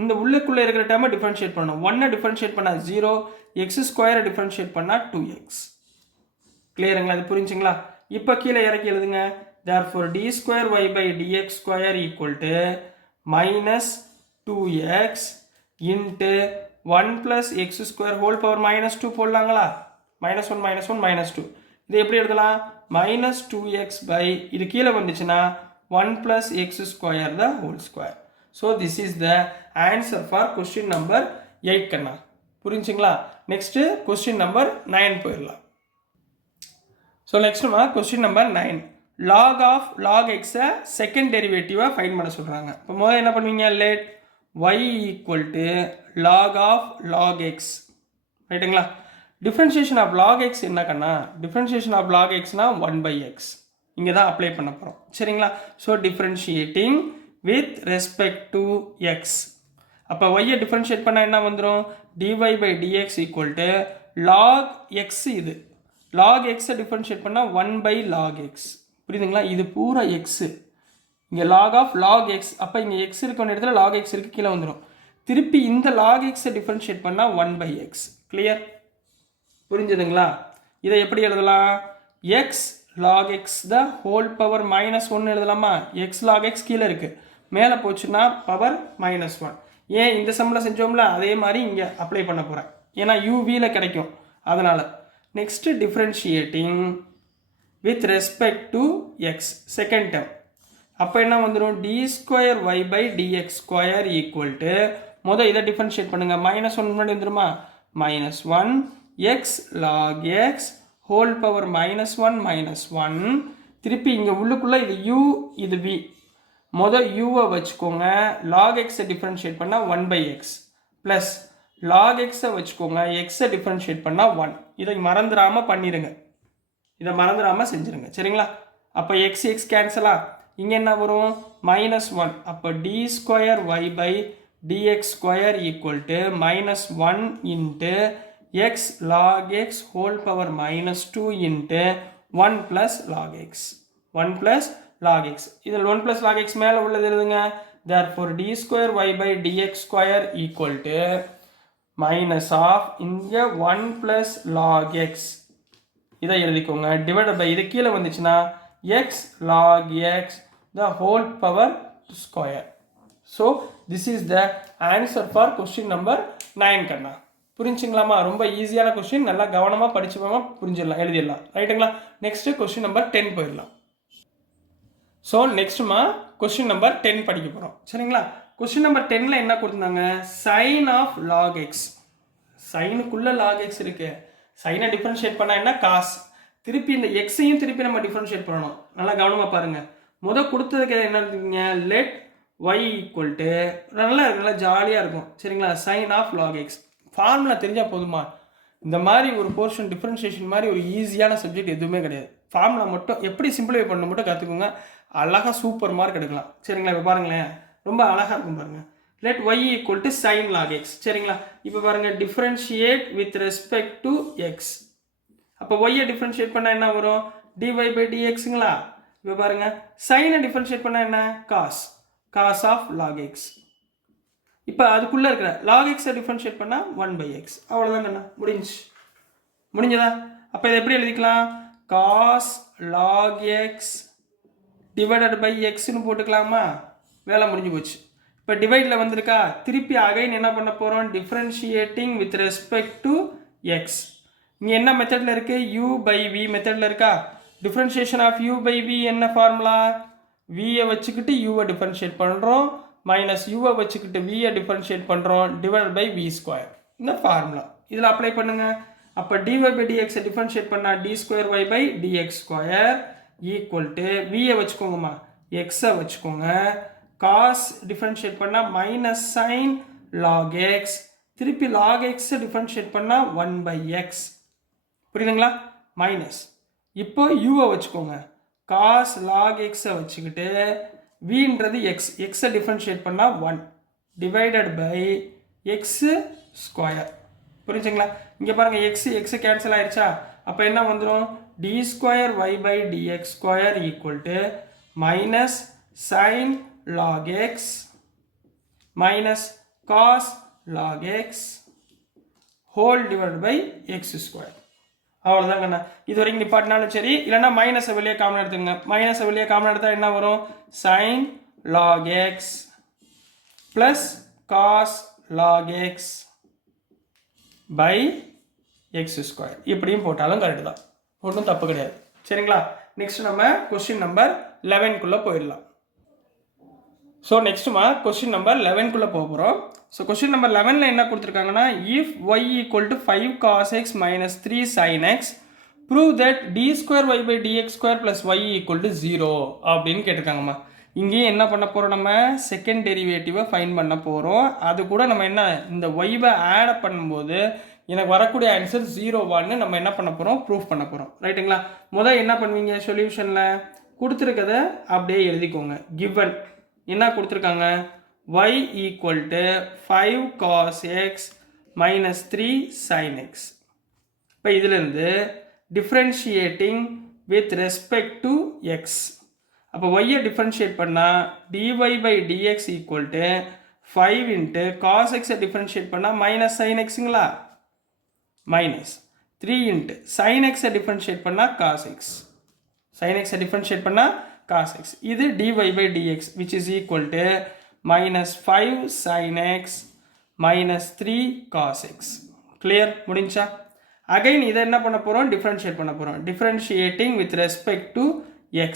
இந்த உள்ளுக்குள்ளே இருக்கிற டேர்மை டிஃபரன்ஷியேட் பண்ணணும். 1 டிஃபரன்ஷியேட் பண்ணால் 0, x² டிஃபரன்ஷியேட் பண்ணால் 2x. கிளியருங்களா? அது புரிஞ்சுங்களா? இப்போ கீழே இறக்கி எழுதுங்க. therefore d square y by dx square equal to minus 2x into 1 plus x square whole power minus 2 போடலாங்களா minus 1 minus 1 minus 2 இது எப்படி எழுதலாம் minus 2x by இது கீழே வந்துச்சுன்னா 1 plus x square the whole square. So this is the answer for question number 8 கண்ணா புரிஞ்சுங்களா next question number 9 போயிடலாம். So next question number 9 log x second derivative find பண்ண சொல்றாங்க. இப்போ முதல்ல என்ன பண்ணுவீங்க let y equal to log x ரைட்டுங்களா differentiation of log x என்ன கண்ணா differentiation of log x னா 1 by x இங்க தான் அப்ளை பண்ண போறோம் சரிங்களா so differentiating with respect to x அப்ப y ஐ differentiate பண்ணா என்ன வந்துரும் dy by dx equal to log x இது log x ஐ differentiate பண்ணா 1 by log x புரியுதுங்களா இது பூரா x இங்க log x அப்ப இங்க x இருக்க வேண்டிய இடத்துல log x இருக்கு கீழ வந்துரும் திருப்பி இந்த log x ஐ differentiate பண்ணா 1 by x clear புரிஞ்சதுங்களா இதை எப்படி எழுதலாம் x log x the whole power minus 1 எழுதலாமா x log x கீழ இருக்கு மேல போச்சுன்னா power minus 1 ஏன் இந்த சம்ல செஞ்சோம்ல அதே மாதிரி இங்க அப்ளை பண்ண போறேன் ஏனா uv ல கிடைக்கும் அதனால next differentiating with respect to x second term அப்ப என்ன வந்துரும் d square y by dx square equal to முத இத differentiate பண்ணுங்க minus 1 முன்னாடி வந்துருமா minus 1 x log x whole power minus 1 திருப்பி இங்க உள்ளுக்குள்ள இது u இது v முத u ஐ வச்சுக்கோங்க log x ஐ differentiate பண்ணா 1 by x plus log x ஐ வச்சுக்கோங்க x ஐ differentiate பண்ணா 1 இதை மறந்துராம பண்ணிருங்க இதை மறந்துராம செஞ்சிருங்க சரிங்களா அப்ப x x கேன்சலா இங்க என்ன வரும் minus 1 அப்ப d square y by dx square equal to minus 1 into x log x whole power minus 2 into 1 plus log x 1 plus log x இதில் 1 plus log x மேல உள்ளது எழுதுங்க therefore d square y by dx square equal to minus of இங்க 1 plus log x இதை எழுதிக்கோங்க divided by இது கீழே வந்துச்சுன்னா x log x the whole power square. So this is the answer for question number 9 கண்ணா புரிஞ்சுங்களாமா ரொம்ப ஈஸியான question நல்லா கவனமா படிச்சுவாங்க புரிஞ்சிரலாம் எழுதிரலாம் ரைட்டுங்களா நெக்ஸ்ட் क्वेश्चन நம்பர் 10 போயிடலாம் சோ நெக்ஸ்ட் क्वेश्चन நம்பர் 10 படிக்க போறோம் சரிங்களா क्वेश्चन நம்பர் 10 ல என்ன கொடுத்தாங்க sin of log x sin குள்ள log x இருக்கு sin ஐ டிஃபரன்ஷியேட் பண்ணா என்ன cos திருப்பி இந்த x ஐயும் திருப்பி நம்ம டிஃபரன்ஷியேட் பண்ணனும் நல்லா கவனமா பாருங்க முத கொடுத்ததுக்கு என்ன எழுதுங்க let y equal to நல்லா ஜாலியா இருக்கும் சரிங்களா sin of log x formula தெரிஞ்சா போதுமா இந்த மாதிரி ஒரு போர்ஷன் டிஃபரன்ஷியேஷன் மாதிரி ஒரு ஈஸியான சப்ஜெக்ட் எதுவுமே கிடையாது ஃபார்முலா மட்டும் எப்படி சிம்பிளிஃபை பண்ணணும் மட்டும் கற்றுக்குங்க அழகாக சூப்பர் மார்க் எடுக்கலாம் சரிங்களா இப்போ பாருங்களேன் ரொம்ப அழகாக இருக்கும் பாருங்க let y equal to sin log x சரிங்களா இப்போ பாருங்க differentiate with respect to x அப்போ y ஐ டிஃபரன்ஷியேட் பண்ணா என்ன வரும் dy by dxங்களா இப்போ பாருங்க sin ஐ டிஃபரன்ஷியேட் பண்ணா என்ன cos of log x இப்போ அதுக்குள்ள இருக்கிற log x ஐ டிஃபரன்ஷியேட் பண்ணா 1 by x அவ்வளவுதான் கண்ணா முடிஞ்சதா அப்ப இத எப்படி எழுதிக்கலாம் cos log x divided by x னு போட்டுக்கலாமா வேலை முடிஞ்சு போச்சு இப்போ டிவைட்ல வந்திருக்கா திருப்பி அகைன் என்ன பண்ண போறோம் differentiating with respect to x இங்க என்ன மெத்தட்ல இருக்கு u by v மெத்தட்ல இருக்கா differentiation of u by v என்ன ஃபார்முலா v ஐ வச்சுக்கிட்டு u ஐ டிஃபரன்ஷியேட் பண்றோம் minus u ஐ வச்சுக்கிட்டு v ஐ டிஃபரன்ஷியேட் பண்றோம் divided by v square இந்த ஃபார்முலா இதல அப்ளை பண்ணுங்க அப்ப dy by dx I differentiate பண்ணா d square y by dx square equal to v ஐ வச்சுக்கோங்கமா x ஐ வச்சுக்கோங்க cos டிஃபரன்ஷியேட் பண்ணா minus sin log x திருப்பி log x ஐ டிஃபரன்ஷியேட் பண்ணா 1 by x புரியுதுங்களா மைனஸ் இப்போ u ஐ வச்சுக்கோங்க cos log x ஐ வச்சுக்கிட்டு v ன்றது x ஐ டிஃபரன்ஷியேட் பண்ணா 1 divided by x square புரியுதுங்களா இங்க பாருங்க x கேன்சல் ஆயிருச்சா அப்ப என்ன வந்துரும் d square y by dx square equal to minus sin log x minus cos log x whole divided by x square அவ்வளோதான் கண்ணா. இது வரைக்கும் நிப்பாட்டினாலும் சரி, இல்லைன்னா மைனஸை வெளியே காமன் எடுத்துங்க. மைனஸை வெளியே காமன் எடுத்தால் என்ன வரும்? sin log x plus cos log x by x square. இப்படியும் போட்டாலும் கரெக்டு தான், ஒன்றும் தப்பு கிடையாது. சரிங்களா? நெக்ஸ்ட் நம்ம கொஸ்டின் நம்பர் 11க்குள்ளே போயிடலாம். ஸோ நெக்ஸ்ட்டுமா கொஸ்டின் நம்பர் 11க்குள்ளே போக போகிறோம். ஸோ கொஸ்டின் நம்பர் 11ல் என்ன கொடுத்துருக்காங்கன்னா, if y equal to 5 cos x minus 3 sin x prove that d square y by dx square plus y equal to 0 அப்படின்னு கேட்டிருக்காங்கம்மா. இங்கேயும் என்ன பண்ண போகிறோம், நம்ம செகண்ட் டெரிவேட்டிவை ஃபைன் பண்ண போகிறோம். அது கூட நம்ம என்ன இந்த ஒய்வை ஆட் பண்ணும்போது எனக்கு வரக்கூடிய ஆன்சர் 0 நம்ம என்ன பண்ண போகிறோம், ப்ரூஃப் பண்ண போகிறோம். ரைட்டுங்களா? முதல் என்ன பண்ணுவீங்க, சொல்யூஷனில் கொடுத்துருக்கத அப்படியே எழுதிக்கோங்க. கிவன் என்ன கொடுத்துருக்காங்க, y equal to 5 cos x minus 3 sin x. இப்போ இதிலிருந்து differentiating with respect to x. அப்போ y-ஐ டிஃப்ரென்ஷியேட் பண்ணால் dy by dx equal to 5 into cos x-ஐ டிஃப்ரென்ஷியேட் பண்ணால் மைனஸ் sin x-ங்களா, மைனஸ் 3 இன்ட்டு sin x-ஐ டிஃப்ரென்ஷியேட் பண்ணால் cos x. sin x-ஐ டிஃப்ரென்ஷியேட் பண்ணால் cos x. இது dy by dx which is equal to minus 5 sin x minus 3 cos x. clear? முடிஞ்சா? again இதை என்ன பண்ண போகிறோம், டிஃப்ரென்ஷியேட் பண்ண போகிறோம். differentiating with respect to x.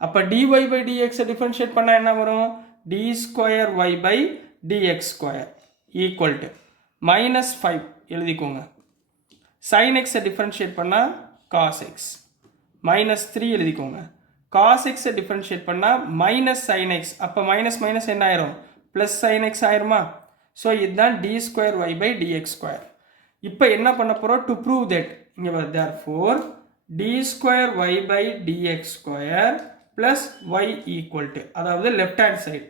அப்போ dy by dx டிஃப்ரென்ஷியேட் பண்ணால் என்ன வரும், d square y by dx square equal to minus 5 எழுதிக்கோங்க. sin x டிஃப்ரென்ஷியேட் பண்ணால் cos x minus 3 எழுதிக்கோங்க. cos x டிஃபரன்ஷியேட் பண்ணால் மைனஸ் sin x. அப்போ மைனஸ் மைனஸ் என்ன ஆயிரும், ப்ளஸ் sin x ஆயிருமா. ஸோ இதுதான் d square y by dx square. இப்போ என்ன பண்ண போகிறோம், டு ப்ரூவ் தட் இங்கே வர therefore d square y by dx square plus y equal to, அதாவது லெஃப்ட் ஹேண்ட் சைடு,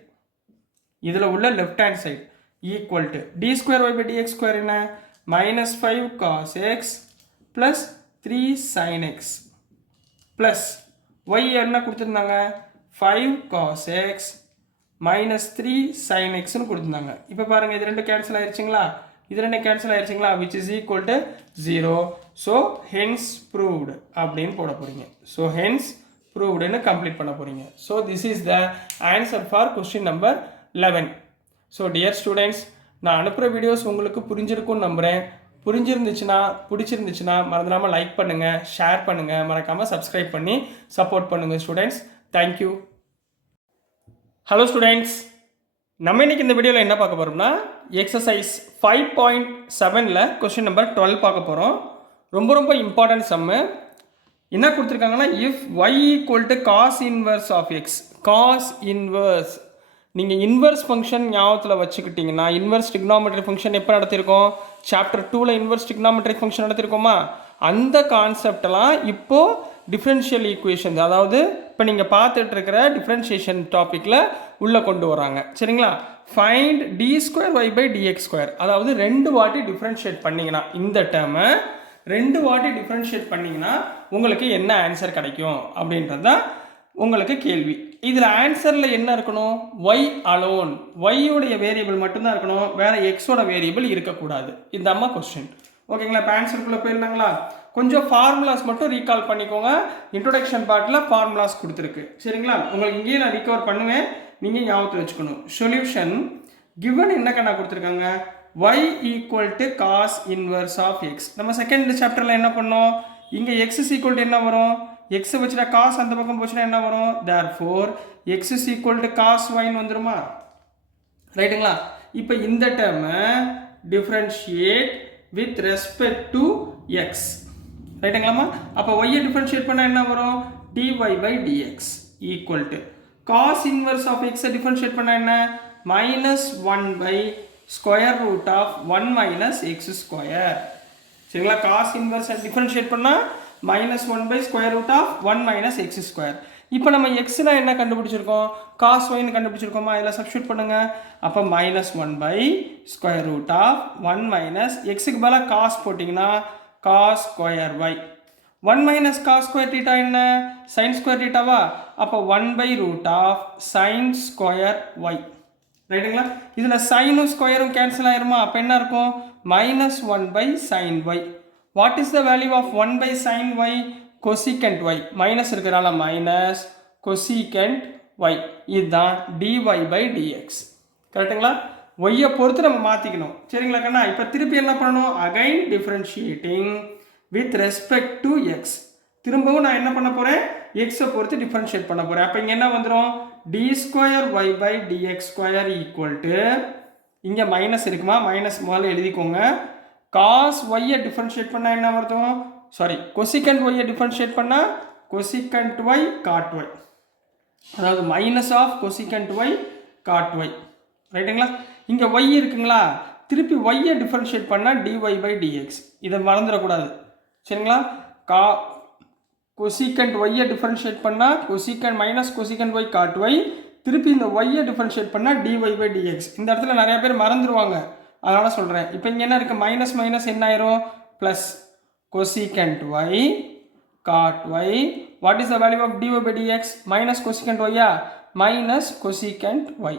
இதில் உள்ள left hand side equal to d square y by dx square என்ன, minus 5 cos x plus 3 sin x plus y என்ன கொடுத்துருந்தாங்க, 5 cos x minus 3 sin x கொடுத்துருந்தாங்க. இப்போ பாருங்கள், இது ரெண்டு கேன்சல் ஆயிடுச்சுங்களா, இது ரெண்டு கேன்சல் ஆயிடுச்சுங்களா, which is equal to 0. So hence proved அப்படின்னு போட போகிறீங்க. ஸோ hence provedன்னு கம்ப்ளீட் பண்ண போகிறீங்க. So this is the answer for question number 11. So dear students, நான் அனுப்புகிற வீடியோஸ் உங்களுக்கு புரிஞ்சிருக்கும்னு நம்புகிறேன். பிடிச்சிருந்துச்சுன்னா மறந்துடாமல் லைக் பண்ணுங்கள், ஷேர் பண்ணுங்கள், மறக்காமல் சப்ஸ்கிரைப் பண்ணி சப்போர்ட் பண்ணுங்கள் ஸ்டூடெண்ட்ஸ். தேங்க்யூ. ஹலோ ஸ்டூடெண்ட்ஸ், நம்ம இன்னைக்கு இந்த வீடியோவில் என்ன பார்க்க போகிறோம்னா, எக்ஸசைஸ் 5.7ல் கொஸ்டின் நம்பர் 12 பார்க்க போகிறோம். ரொம்ப ரொம்ப இம்பார்ட்டன்ட் சம்மு. என்ன கொடுத்துருக்காங்கன்னா, if y equal to cos inverse of x. Cos inverse நீங்கள் இன்வர்ஸ் ஃபங்க்ஷன் ஞாபகத்தில் வச்சுக்கிட்டிங்கன்னா, இன்வர்ஸ் டிக்னாமெட்ரி ஃபங்க்ஷன் எப்போ நடத்திருக்கோம், சாப்டர் 2ல் இன்வர்ஸ் டிக்னாமெட்ரி ஃபங்க்ஷன் நடத்திருக்கோமா, அந்த கான்செப்டெல்லாம் இப்போது டிஃப்ரென்ஷியல் ஈக்குவேஷன்ஸ், அதாவது இப்போ நீங்கள் பார்த்துட்டு இருக்கிற டிஃப்ரென்ஷியேஷன் டாப்பிக்கில் உள்ளே கொண்டு வராங்க. சரிங்களா? Find d square y by dx square, அதாவது 2 வாட்டி டிஃப்ரென்ஷியேட் பண்ணிங்கன்னா, இந்த டேர்மை 2 வாட்டி டிஃப்ரென்ஷியேட் பண்ணிங்கன்னா உங்களுக்கு என்ன ஆன்சர் கிடைக்கும் அப்படின்றது தான் உங்களுக்கு கேள்வி. இதில் ஆன்சரில் என்ன இருக்கணும், ஒய் அலோன், ஒய்யோடைய வேரியபிள் மட்டும்தான் இருக்கணும், வேறு எக்ஸோட வேரியபிள் இருக்கக்கூடாது. இந்த அம்மா கொஸ்டின். ஓகேங்களா? இப்போ ஆன்சருக்குள்ளே போயிடலாங்களா? கொஞ்சம் ஃபார்முலாஸ் மட்டும் ரீகால் பண்ணிக்கோங்க. இன்ட்ரோடக்ஷன் பார்ட்டில் ஃபார்முலாஸ் கொடுத்துருக்கு. சரிங்களா? உங்களுக்கு இங்கேயே நான் ரிகவர் பண்ணுவேன், நீங்கள் ஞாபகத்தில் வச்சுக்கணும். சொல்யூஷன் கிவன் என்ன கண்ணா கொடுத்துருக்காங்க, y equal to cos inverse of x. நம்ம செகண்ட் சாப்டரில் என்ன பண்ணோம், இங்கே எக்ஸ் இஸ் ஈக்குவல் டு என்ன வரும், எக்ஸ் வச்சுட்டா காஸ் அந்த பக்கம் போச்சுன்னா என்ன வரும், therefore x is equal to cos ஒய்ன்னு வந்துருமா. ரைட்டுங்களா? இப்போ இந்த டேர்மை differentiate with respect to x. ரைட்டுங்களாமா? அப்போ ஒய்யை டிஃப்ரென்ஷியேட் பண்ணால் என்ன வரும், dy by dx equal to cos inverse of எக்ஸை டிஃப்ரென்ஷியேட் பண்ணால் என்ன, minus 1 by square root of 1 minus x square. சரிங்களா? காஸ் இன்வர்ஸை டிஃப்ரென்ஷியேட் பண்ணால் minus 1 by square root of 1 minus x square. இப்போ நம்ம எக்ஸ்னா என்ன கண்டுபிடிச்சிருக்கோம், காஸ் ஒய்னு கண்டுபிடிச்சிருக்கோமா, இதில் சப்ஸ்டியூட் பண்ணுங்க. அப்போ minus 1 by square root of 1 minus எக்ஸுக்கு பதிலாக காஸ் போட்டிங்கன்னா cos square y. 1 minus cos square theta என்ன, சைன் ஸ்கொயர் டீட்டாவா, அப்போ 1 by root of sine square y. ரைட்டுங்களா? இதில் சைனும் ஸ்கொயரும் கேன்சல் ஆயிருமா, அப்போ என்ன இருக்கும், minus 1 by sine y. What is the value of 1 by sin y? Cosecant y minus இருக்கிறனால மைனஸ் கொசிகண்ட் y, இதுதான் dy by dx. கரெக்டுங்களா? ஒய்யை பொறுத்து நம்ம மாற்றிக்கணும். சரிங்களா கண்ணா? இப்போ திருப்பி என்ன பண்ணணும்? Again differentiating with respect to X. திரும்பவும் நான் என்ன பண்ண போகிறேன்? எக்ஸை பொறுத்து டிஃப்ரென்ஷியேட் பண்ண போகிறேன். அப்போ இங்கே என்ன வந்துடும்? D square y by dx square equal to, இங்கே மைனஸ் இருக்குமா? மைனஸ் முதல்ல எழுதிக்கோங்க. காஸ் ஒய்யை டிஃப்ரென்ஷியேட் பண்ணால் என்ன வருதும்? சாரி, கொசிகண்ட் ஒய்யை டிஃப்ரென்ஷியேட் பண்ணால் கொசிகண்ட் ஒய் காட் ஒய், அதாவது minus of cosecant y cot y. ரைட்டுங்களா? இங்கே ஒய் இருக்குங்களா? திருப்பி ஒய்யை டிஃப்ரென்ஷியேட் பண்ணால் டிஒய் பை டிஎக்ஸ். இதை மறந்துடக்கூடாது. சரிங்களா? கொசிகண்ட் ஒய்யை டிஃப்ரென்ஷியேட் பண்ணால் cosecant minus cosecant y cot y, திருப்பி இந்த ஒய்யை டிஃப்ரென்ஷியேட் பண்ணால் டிஒய் பை டிஎக்ஸ். இந்த இடத்துல நிறைய பேர் மறந்துடுவாங்க, அதனால் சொல்கிறேன். இப்போ இங்கே என்ன இருக்குது? மைனஸ் மைனஸ் என்ன ஆயிரும்? Plus cosecant y cot y. What is the value of dy by dx? Minus cosecant ஒய்யா? Minus cosecant y.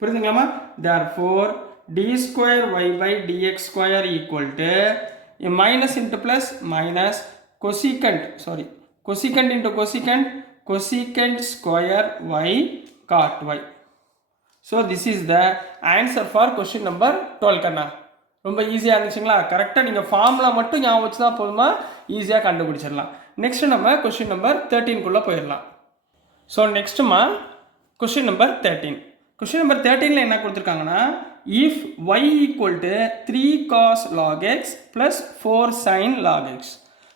புரியுதுங்களாமா? Therefore d square y by dx square equal to minus into plus minus cosecant, sorry, cosecant into cosecant, cosecant square y cot y. So this is the answer for question number 12 கண்ணா. ரொம்ப ஈஸியாக இருந்துச்சுங்களா? கரெக்டாக நீங்கள் formula மட்டும் ஞாபகம் வச்சு தான் போதுமா, ஈஸியாக கண்டுபிடிச்சிடலாம். நெக்ஸ்ட் நம்ம கொஸ்டின் நம்பர் 13குள்ளே போயிடலாம். ஸோ நெக்ஸ்ட்டுமா கொஸ்டின் நம்பர் 13. கொஸ்டின் நம்பர் 13ல் என்ன கொடுத்துருக்காங்கன்னா, if y equal to 3 cos log x plus 4 sin log x,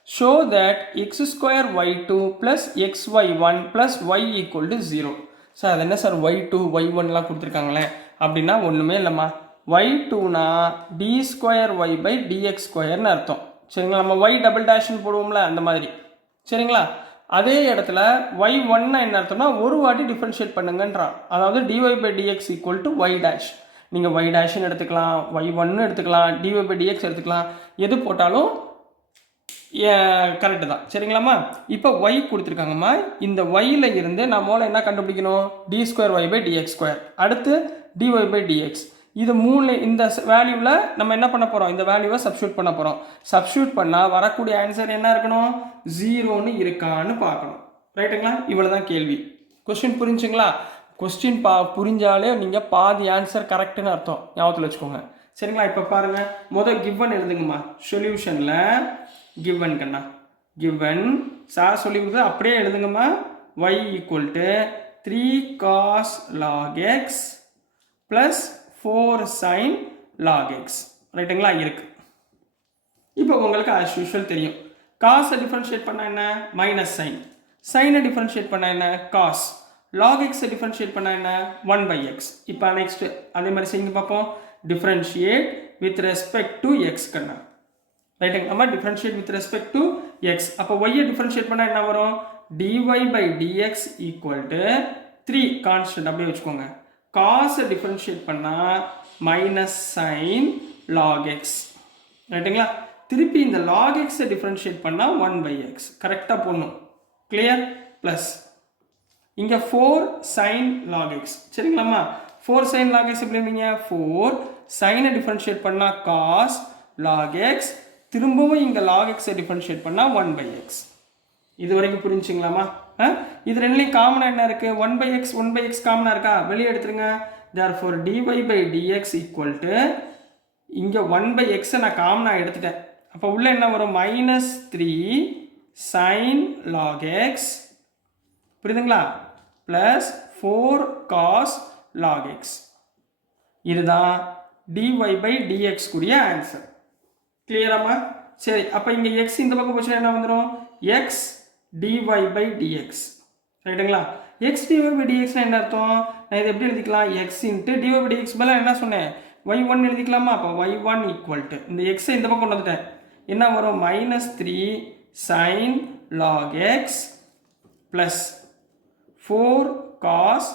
show that x square y2 plus xy1 plus y equal to 0. Sir அது என்ன sir y2 y1லாம் கொடுத்துருக்காங்களே அப்படின்னா ஒன்றுமே இல்லைம்மா. y2னா d square y by dx ஸ்கொயர்னு அர்த்தம். சரிங்களா? நம்ம y டபுள் டேஷ்னு போடுவோம்ல அந்த மாதிரி. சரிங்களா? அதே இடத்துல y1னா என்ன அர்த்தம்னா ஒரு வாட்டி டிஃப்ரென்ஷியேட் பண்ணுங்கன்றான். அதாவது dy by dx equal to y dash. நீங்கள் y டேஷ்னு எடுத்துக்கலாம், y1னு எடுத்துக்கலாம், dy பை டிஎக்ஸ் எடுத்துக்கலாம், எது போட்டாலும் கரெக்டு தான். சரிங்களாம்மா? இப்போ ஒய் கொடுத்துருக்காங்கம்மா. இந்த ஒய்யில் இருந்து நம்மளால் என்ன கண்டுபிடிக்கணும்? D square y by dx square, அடுத்து டிஒய் பை டிஎக்ஸ். இது மூணு, இந்த வேல்யூவில் நம்ம என்ன பண்ண போகிறோம்? இந்த வேல்யூவை சப்ஸ்டியூட் பண்ண போகிறோம். சப்ஸ்டியூட் பண்ணால் வரக்கூடிய ஆன்சர் என்ன இருக்கணும்? 0ன்னு இருக்கான்னு பார்க்கணும். ரைட்டுங்களா? இவ்வளோ தான் கேள்வி. கொஸ்டின் புரிஞ்சுங்களா? கொஸ்டின் புரிஞ்சாலே நீங்கள் பாதி ஆன்சர் கரெக்டுன்னு அர்த்தம். ஞாபகத்தில் வச்சுக்கோங்க. சரிங்களா? இப்போ பாருங்கள், முதல் கிவன் எழுதுங்கம்மா. சொல்யூஷனில் கிவன் கண்ணா, கிவன் சார் சொல்லி கொடுத்தது அப்படியே எழுதுங்கம்மா. y equal to 3 cos log x plus 4 sin log x. ரைட்டுங்களா? இருக்கு. இப்போ உங்களுக்கு as usual தெரியும். காஸை டிஃபரன்ஷியேட் பண்ணால் என்ன? Minus sign. சைனை டிஃபரன்ஷியேட் பண்ணால் என்ன? காஸ். லாக் எக்ஸை டிஃபரன்ஷியேட் பண்ணால் என்ன? 1 by x. இப்போ நெக்ஸ்ட் அதே மாதிரி செய்யுங்க பார்ப்போம். Differentiate with respect to x கண்ணா. ரைட்டுங்க? நம்ம differentiate with respect to x. அப்போ ஒய்யை டிஃபரன்ஷியேட் பண்ணால் என்ன வரும்? Dy by dx equal to 3 constant அப்படியே வச்சுக்கோங்க. காஸை டிஃபரன்ஷியேட் பண்ணால் மைனஸ் சைன் லாக் எக்ஸ். ரைட்டுங்களா? திருப்பி இந்த லாக் எக்ஸை டிஃபரன்ஷியேட் பண்ணால் 1 by x. கரெக்டாக போடணும். கிளியர்? ப்ளஸ் இங்கே 4 sin log x. சரிங்களாம்மா? 4 sin log x எப்படி இருந்தீங்க? 4 சைனை டிஃபரன்ஷியேட் பண்ணால் காஸ் log x, திரும்பவும் இங்கே log x டிஃபரன்ஷியேட் பண்ணால் 1 by x. இது வரைக்கும் புரிஞ்சுங்களாமா? இது ரெண்டுலையும் காமனாக என்ன இருக்குது? 1 by x காமனாக இருக்கா? வெளியே எடுத்துருங்க. therefore dy by dx equal to இங்கே 1 by x நான் காமனாக எடுத்துட்டேன். அப்போ உள்ள என்ன வரும்? மைனஸ் 3 sin log x, புரியுதுங்களா? Plus 4 cos log x. இதுதான் dy by dx கூடிய ஆன்சர். கிளியராமா? சரி, அப்போ இங்கே எக்ஸ் இந்த பக்கம் போச்சுன்னா என்ன வந்துடும்? X dy by dx. ரைட்டுங்களா? எக்ஸ் டிஒய் பை டிஎக்ஸ்னா என்ன அர்த்தம்? நான் இதை எப்படி எழுதிக்கலாம்? X into dy by dx மேலே என்ன சொன்னேன்? y1 எழுதிக்கலாமா? அப்போ y1 ஈக்குவல் டு இந்த எக்ஸை இந்த பக்கம் கொண்டு வந்துட்டேன். என்ன வரும்? Minus 3 sine log x plus 4 cos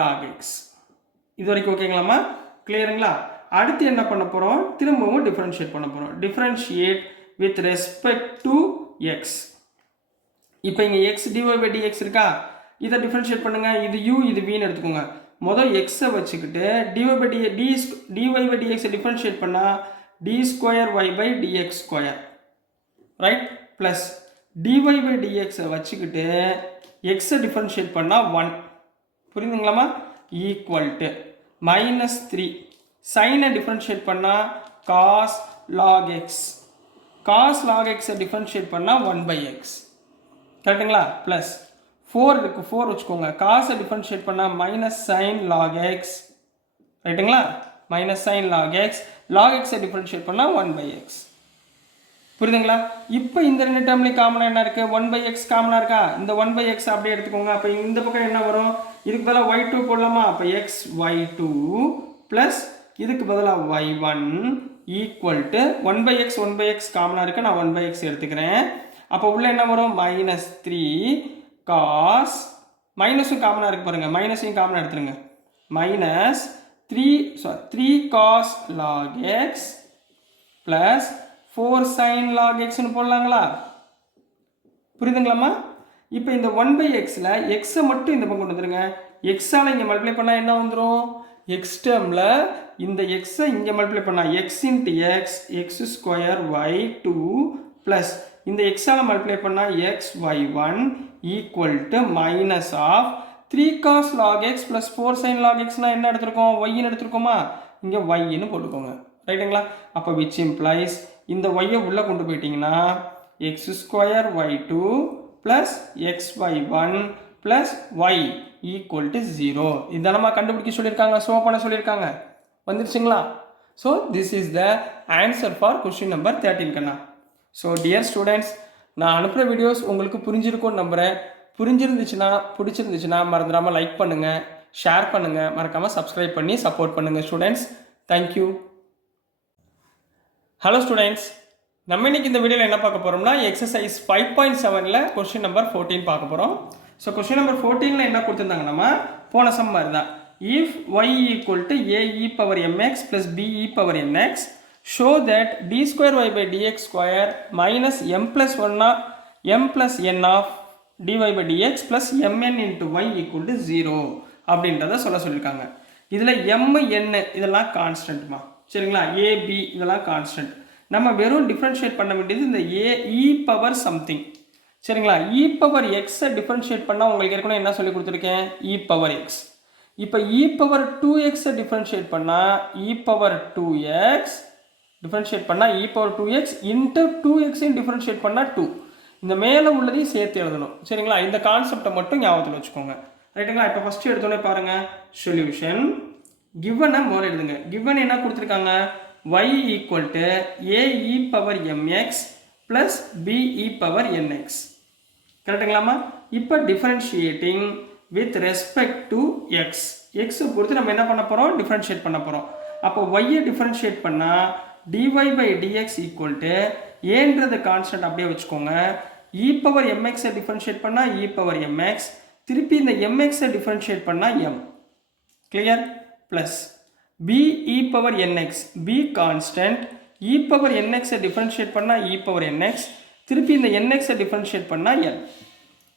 log x. இது வரைக்கும் ஓகேங்களாமா? கிளியருங்களா? அடுத்து என்ன பண்ண போகிறோம்? திரும்பவும் டிஃபரன்ஷியேட் பண்ண போகிறோம். Differentiate with respect to x. இப்போ இங்கே எக்ஸ் டிஒய் பை டிஎக்ஸ் இருக்கா? இதை டிஃபரன்ஷியேட் பண்ணுங்கள். இது யூ, இது வின்னு எடுத்துக்கோங்க. முதல் எக்ஸை வச்சுக்கிட்டு டிஒய் பை டிஒய் பை டிஎக்ஸை டிஃபரன்ஷியேட் பண்ணால் d square y by dx square. Right plus dy by dx வச்சுக்கிட்டு எக்ஸை டிஃபரன்ஷியேட் பண்ணால் 1 புரியுதுங்களாமா ஈக்குவல் டு -3 சைனை டிஃபரன்ஷியேட் பண்ணால் cos log x ஐ டிஃபரன்ஷியேட் பண்ணால் 1/x கரெக்டுங்களா ப்ளஸ் 4 இருக்குது 4 வச்சுக்கோங்க காசை டிஃபரன்ஷியேட் பண்ணால் -sin log x ரைட்டுங்களா -sin log x log x ஐ டிஃபரன்ஷியேட் பண்ணால் 1/x புரியுதுங்களா இப்போ இந்த ரெண்டு டேர்ம்லேயும் காமனாக என்ன இருக்குது 1/x காமனாக இருக்கா இந்த 1/x அப்படியே எடுத்துக்கோங்க அப்போ இந்த பக்கம் என்ன வரும் இதுக்கு பதிலாக y2 போடலாமா அப்போ xy2 ப்ளஸ் இதுக்கு பதிலாக y1 ஈக்குவல் டு 1/x காமனாக இருக்குது நான் 1/x எடுத்துக்கிறேன் அப்போ உள்ள என்ன வரும் -3 cos மைனஸும் காமனாக இருக்குது பாருங்கள் மைனஸையும் காமனாக எடுத்துருங்க -3 cos log x plus 4 sin log x ன்னு போடலாங்களா புரியுதுங்களாமா இப்போ இந்த 1/xல x மட்டும் இந்த பக்கம் கொண்டு வந்துருங்க x ஆல இங்க மல்டிப்ளை பண்ணா என்ன வந்துரும் x டேர்ம்ல இந்த x இங்க மல்டிப்ளை பண்ணா x into x x² y2 plus இந்த x ஆல மல்டிப்ளை பண்ணா xy1 equal to minus of 3 cos log x plus 4 sin log x னா என்ன எடுத்துருக்கோம் y ன்னு எடுத்துருக்கோமா இங்க y ன்னு போட்டுக்கோங்க ரைட்டுங்களா அப்போ which implies இந்த y உள்ள கொண்டு போயிட்டீங்கன்னா x² y2 plus xy1 plus y equal to 0 இத நம்ம கண்டுபிடிக்க சொல்லிருக்காங்க சோ பண்ண சொல்லிருக்காங்க வந்துருச்சுங்களா so this is the answer for question number 13 Kanna so dear students நான் அனுப்புற வீடியோஸ் உங்களுக்கு புரிஞ்சிருக்கும் நம்புறேன் புரிஞ்சிருந்துச்சுனா பிடிச்சிருந்துச்சுனா மறந்துடாம லைக் பண்ணுங்க ஷேர் பண்ணுங்க மறக்காம சப்ஸ்கிரைப் பண்ணி சப்போர்ட் பண்ணுங்க students thank you hello students நம்ம இன்னைக்கு இந்த வீடியோவில் என்ன பார்க்க போகிறோம்னா எக்ஸசைஸ் 5.7ல் கொஸ்டின் நம்பர் 14 பார்க்க போகிறோம் ஸோ கொஸ்டின் நம்பர் 14ல் என்ன கொடுத்துருந்தாங்க நம்ம போன சம் மாதிரி தான் if y equal to ae power mx plus be power nx show that d2y by dx square minus m plus n of dy by dx plus mn into y equal to 0 அப்படின்றத சொல்லியிருக்காங்க இதில் m n இதெல்லாம் கான்ஸ்டன்ட்மா சரிங்களா ab இதெல்லாம் constant நம்ம வெறும் differentiate பண்ண வேண்டியது இந்த e பவர் சம்திங் சரிங்களா e பவர் x டிஃபரன்ஷியேட் பண்ணால் உங்களுக்கு ஏற்கனவே என்ன சொல்லி கொடுத்துருக்கேன் e பவர் x இப்போ e பவர் 2x டிஃபரன்ஷியேட் பண்ணால் e பவர் 2x டிஃபரன்ஷியேட் பண்ணால் e power 2x into 2x differentiate பண்ணால் 2 இந்த மேலே உள்ளதையும் சேர்த்து எழுதணும் சரிங்களா இந்த கான்செப்டை மட்டும் ஞாபகத்தில் வச்சுக்கோங்க ரைட்டுங்களா இப்போ ஃபஸ்ட்டு எடுத்தோடனே பாருங்கள் சொல்யூஷன் given மோர் எழுதுங்க given என்ன கொடுத்துருக்காங்க y equal to ae power mx plus be power nx கரெக்டுங்களாமா இப்போ differentiating with respect to x பொறுத்து நம்ம என்ன பண்ண போகிறோம் டிஃபரன்ஷியேட் பண்ண போகிறோம் அப்போ y டிஃபரன்ஷியேட் பண்ணால் dy by dx equal to ஏன்றது கான்ஸ்டன்ட் அப்படியே வச்சுக்கோங்க e பவர் mx டிஃபரன்ஷியேட் பண்ணால் e பவர் mx திருப்பி இந்த mx டிஃபரன்ஷியேட் பண்ணால் m clear plus b e power nx b constant e power nx differentiate பண்ணா e power nx திருப்பி இந்த nx differentiate பண்ணா n